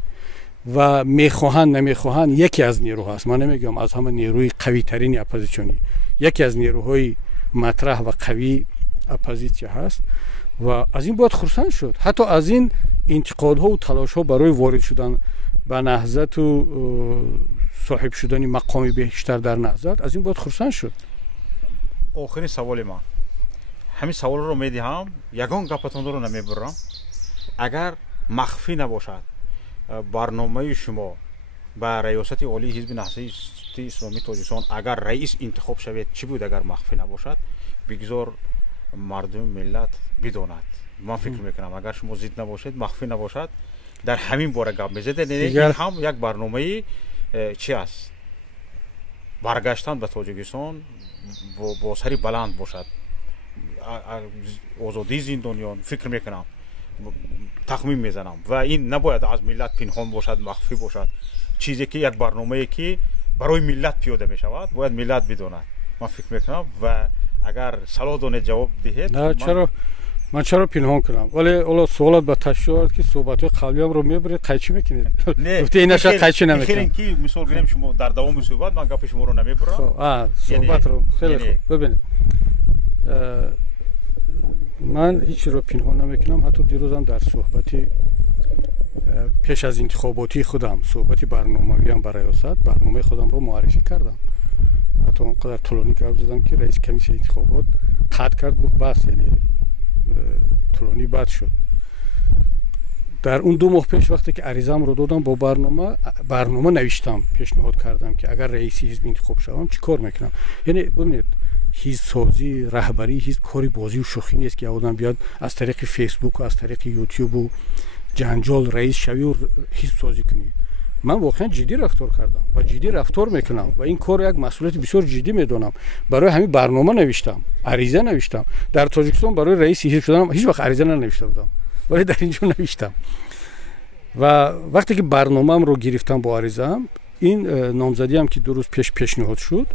و میخواهند نمیخواهند یکی از نیروها است. من نمیگم از همه نیروی قوی ترین اپوزیسیونی، یکی از نیروهای مطرح و قوی اپوزیسیون هست و از این باید خرسند شد. حتی از این انتقادها و تلاشها برای وارد شدن به نهضت و صاحب شدن مقامی بیشتر در نهضت، از این باید خرسند شد. آخرین سوال من، همین سوال رو میدهم، یگان گپتون رو نمیبرم. اگر مخفی نباشد برنامه شما با ریاست عالی حزب نهضت اسلامی تاجیکستان اگر رئیس انتخاب شود چی بود؟ اگر مخفی نباشد بگذار مردم ملت بداند. من فکر میکنم اگر شما زید نباشید، مخفی نباشد، در همین باره گپ میزدید. این هم یک برنامه چی است؟ برگشتن به تاجیکستان با سری بلند باشد، آزادی زندانیان، فکر میکنم، تخمین میزنم، و این نباید از ملت پنهان باشد، مخفی باشد. چیزی که یک برنامه‌ای که برای ملت پیاده میشود باید ملت بداند. من فکر میکنم و اگر صلاح دانه جواب دهید. نه چرا؟ من چرا پنهان کنم؟ ولی اول سوالات با تشویق که صحبت قبلیام رو میبرید قیچی میکنید. گفته این نشه قیچی نمیکنم. خیلی کی مثال گیریم شما در دوام صحبت من گپ شما رو نمیبرم. صحبت رو خیلی خوب ببینید. من هیچ رو پنهان نمیکنم. حتی دیروزم در صحبتی پیش از انتخاباتی خودم صحبتی برنامه‌ام برای ریاست برنامه خودم رو معرفی کردم. حتی اونقدر طولانی گپ زدم که رئیس کمیسیون انتخابات قطع کرد گفت بس، یعنی طولانی بد شد. در اون 2 ماه پیش وقتی که عریضه‌ام رو دادم با برنامه نوشتم، پیشنهاد کردم که اگر رئیس حزب انتخاب شوم چیکار میکنم. یعنی ببینید حزب سازی، رهبری حزب کاری بازی و شوخی نیست که آدم بیاد از طریق فیسبوک و از طریق یوتیوب و جنجال رئیس شوی و حزب سازی کنی. من واقعا جدی رفتار کردم و جدی رفتار میکنم و این کار یک مسئولیت بسیار جدی میدونم. برای همین برنامه نوشتم، عریضه نوشتم. در تاجیکستان برای رئیس حزب شدم هیچ وقت عریضه ننوشته بودم، ولی در اینجا نوشتم. و وقتی که برنامه‌ام رو گرفتم با عریضه‌ام، این نامزدی هم که 2 روز پیش پیشنهاد شد،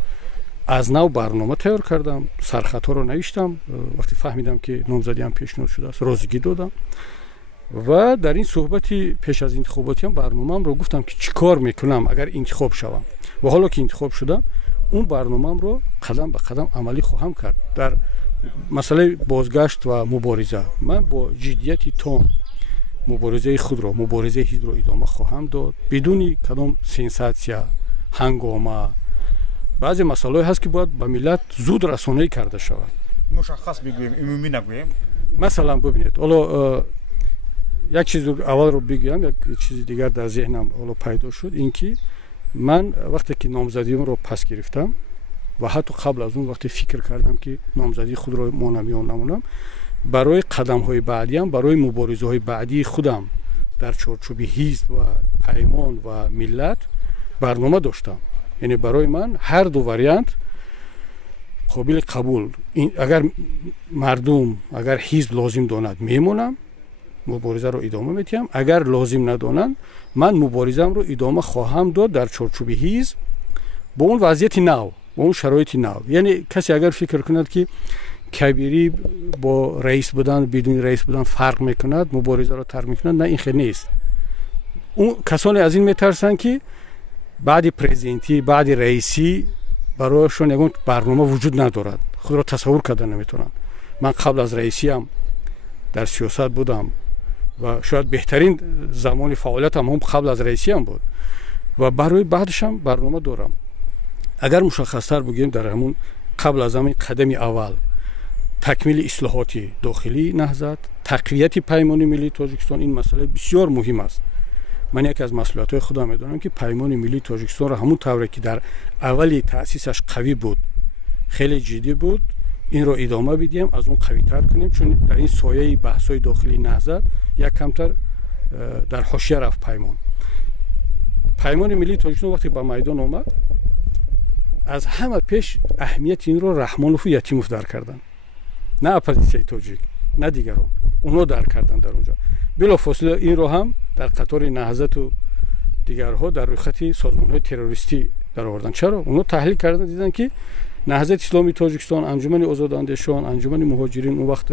از نو برنامه تیار کردم، سرخطا رو نوشتم. وقتی فهمیدم که نامزدی هم پیشنهاد شده است روزگی دادم و در این صحبتی پیش از انتخاباتی هم برنامه‌ام رو گفتم که چیکار میکنم اگر انتخاب شوم. و حالا که انتخاب شدم اون برنامه‌ام رو قدم به قدم عملی خواهم کرد. در مسئله بازگشت و مبارزه من با جدیتی تام مبارزه خود رو، مبارزه حزب رو ادامه خواهم داد بدون کدام سنساسیا، هنگامه. بعضی مسائل هست که باید به ملت زود رسانه‌ای کرده شود. مشخص بگویم، عمومی نگویم. مثلا ببینید، حالا یک چیز اول رو بگم، یک چیز دیگر در ذهنم حالا پیدا شد، اینکه من وقتی که نامزدیم رو پس گرفتم و حتی قبل از اون وقتی فکر کردم که نامزدی خود رو مانم یا نمونم، برای قدم‌های بعدی هم، برای مبارزه‌های بعدی خودم در چارچوب حزب و پیمان و ملت برنامه داشتم. یعنی برای من هر 2 واریانت قابل قبول. اگر مردم، اگر حزب لازم داند میمونم، مبارزه رو ادامه میدم. اگر لازم ندانند من مبارزه‌ام رو ادامه خواهم داد در چارچوب حزب با اون وضعیت نو، با اون شرایط نو. یعنی کسی اگر فکر کند که کبیری با رئیس بودن بدون رئیس بودن فرق میکند، مبارزه رو ترک میکند، نه این خیلی نیست. اون کسانی از این میترسن که بعد پرزیدنتی، بعد رئیسی برایشون یگان برنامه وجود ندارد، خود را تصور کردن نمیتونن. من قبل از رئیسی هم در سیاست بودم و شاید بهترین زمان فعالیتم هم قبل از رئیسی هم بود و برای بعدش هم برنامه دارم. اگر مشخص‌تر بگیم، در همون قبل از همین قدم اول تکمیل اصلاحات داخلی نهضت، تقویت پیمان ملی تاجیکستان، این مسئله بسیار مهم است. من یکی از مسئولیت‌های خودم می‌دونم که پیمان ملی تاجیکستان را همون طوری که در اولی تأسیسش قوی بود، خیلی جدی بود، این رو ادامه بدیم، از اون قوی‌تر کنیم، چون در این سایه بحث‌های داخلی نهضت یک کمتر در حاشیه رفت پیمان ملی تاجیکستان. وقتی به میدان آمد، از همه پیش اهمیت این رو رحمانوف و یتیموف درک کردن، نه اپوزیسیون تاجیک، نه دیگران، اونا درک کردن در اونجا. بلافاصله این رو هم در قطار نهضت و دیگرها در روی خط سازمان‌های تروریستی در آوردن. چرا؟ اونا تحلیل کردن، دیدن که نهضت اسلامی تاجیکستان، انجمن آزاداندیشان، انجمن مهاجرین، اون وقت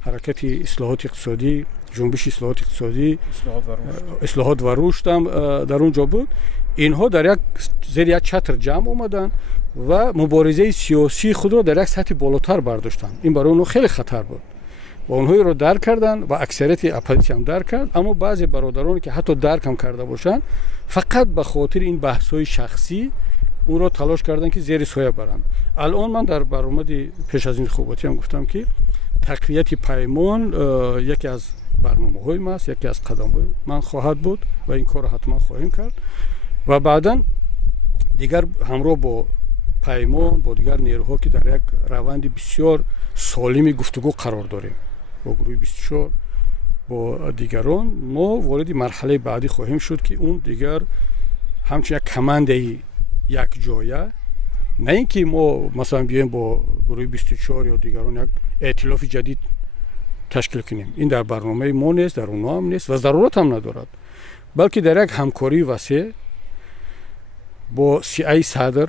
حرکت اصلاحات اقتصادی، جنبش اصلاحات اقتصادی، اصلاحات و رشد هم در اونجا بود. اینها در یک زیر یک چتر جمع آمدن و مبارزه سیاسی خود را در یک سطح بالاتر برداشتن. این برای اونها خیلی خطر بود و اونها رو درک کردن و اکثریت اپوزیسیون هم درک کرد. اما بعضی برادرانی که حتی درک هم کرده باشن، فقط به خاطر این بحث‌های شخصی اون رو تلاش کردن که زیر سایه برن. الان من در برنامه پیش از انتخاباتی هم گفتم که تقویت پیمان یکی از برنامه‌های ما است، یکی از قدم‌های من خواهد بود و این کار رو حتما خواهیم کرد و بعداً دیگر همراه با پیمان با دیگر نیروها که در یک روند بسیار سالم گفتگو قرار داریم با گروه 24 با دیگران، ما وارد مرحله بعدی خواهیم شد که اون دیگر همچنین یک کمانده یک جایه، نه اینکه ما مثلا بیایم با گروه 24 یا دیگران یک ائتلاف جدید تشکیل کنیم. این در برنامه ما نیست، در اونها هم نیست و ضرورت هم ندارد، بلکه در یک همکاری وسیع با سی ای صدر،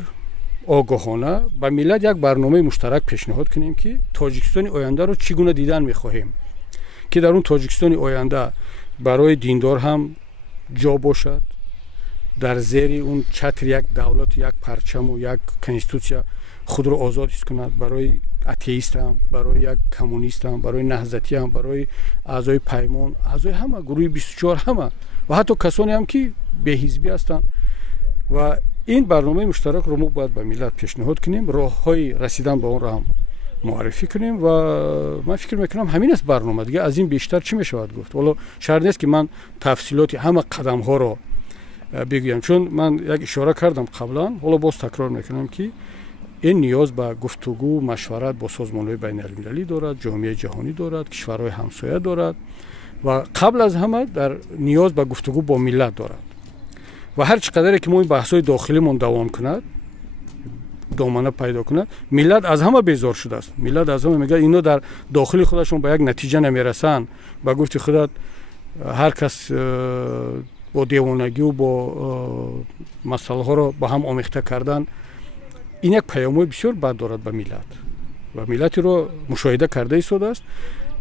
آگاهانه با ملت یک برنامه مشترک پیشنهاد کنیم که تاجیکستان آینده رو چگونه دیدن می‌خواهیم که در اون تاجیکستان آینده برای دیندار هم جا باشد، در زیر اون چتر یک دولت، یک پرچم و یک کنستیتوسیا خود رو آزاد حس کند، برای اتئیست هم، برای یک کمونیست هم، برای نهضتی هم، برای اعضای پیمان، اعضای همه گروه 24 همه و حتی کسانی هم که به حزبی هستند و این برنامه مشترک رو ما باید به ملت پیشنهاد کنیم، راه‌های رسیدن به اون را هم معرفی کنیم و من فکر میکنم همین است برنامه دیگه. از این بیشتر چی میشود گفت؟ والا شرط نیست که من تفصیلات همه قدم ها رو بگویم، چون من یک اشاره کردم قبلا، حالا باز تکرار میکنم که این نیاز به گفتگو مشورت با سازمان‌های بین‌المللی دارد، جامعه جهانی دارد، کشورهای همسایه دارد و قبل از همه در نیاز به گفتگو با ملت دارد و هر چقدر که ما این بحث‌های داخلیمون دوام کند، دامنه پیدا کند، ملت از همه بیزار شده است. ملت از همه میگه اینا در داخل خودشون به یک نتیجه نمیرسن. با گفت خودت هر کس با دیوانگی و با مسائل ها رو با هم آمیخته کردن، این یک پیام‌های بسیار بد دارد به ملت و ملتی رو مشاهده کرده ایستاده است.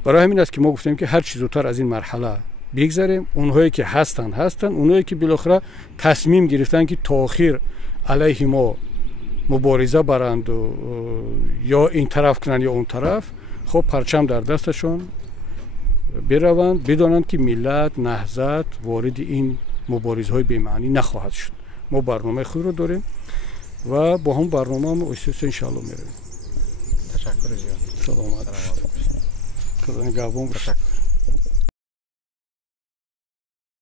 برای همین است که ما گفتیم که هر چیز زودتر از این مرحله بگذریم. اونهایی که هستن، اونهایی که بالاخره تصمیم گرفتن که تا آخر علیه ما مبارزه برند و یا این طرف کنن یا اون طرف، خب پرچم در دستشون بروند، بدانند که ملت نهضت وارد این مبارزه های بی‌معنی نخواهد شد. ما برنامه خود رو داریم و با هم برنامه هم ان شاء الله میریم. تشکر زیاد. سلامت باشید. خدا نگهبان.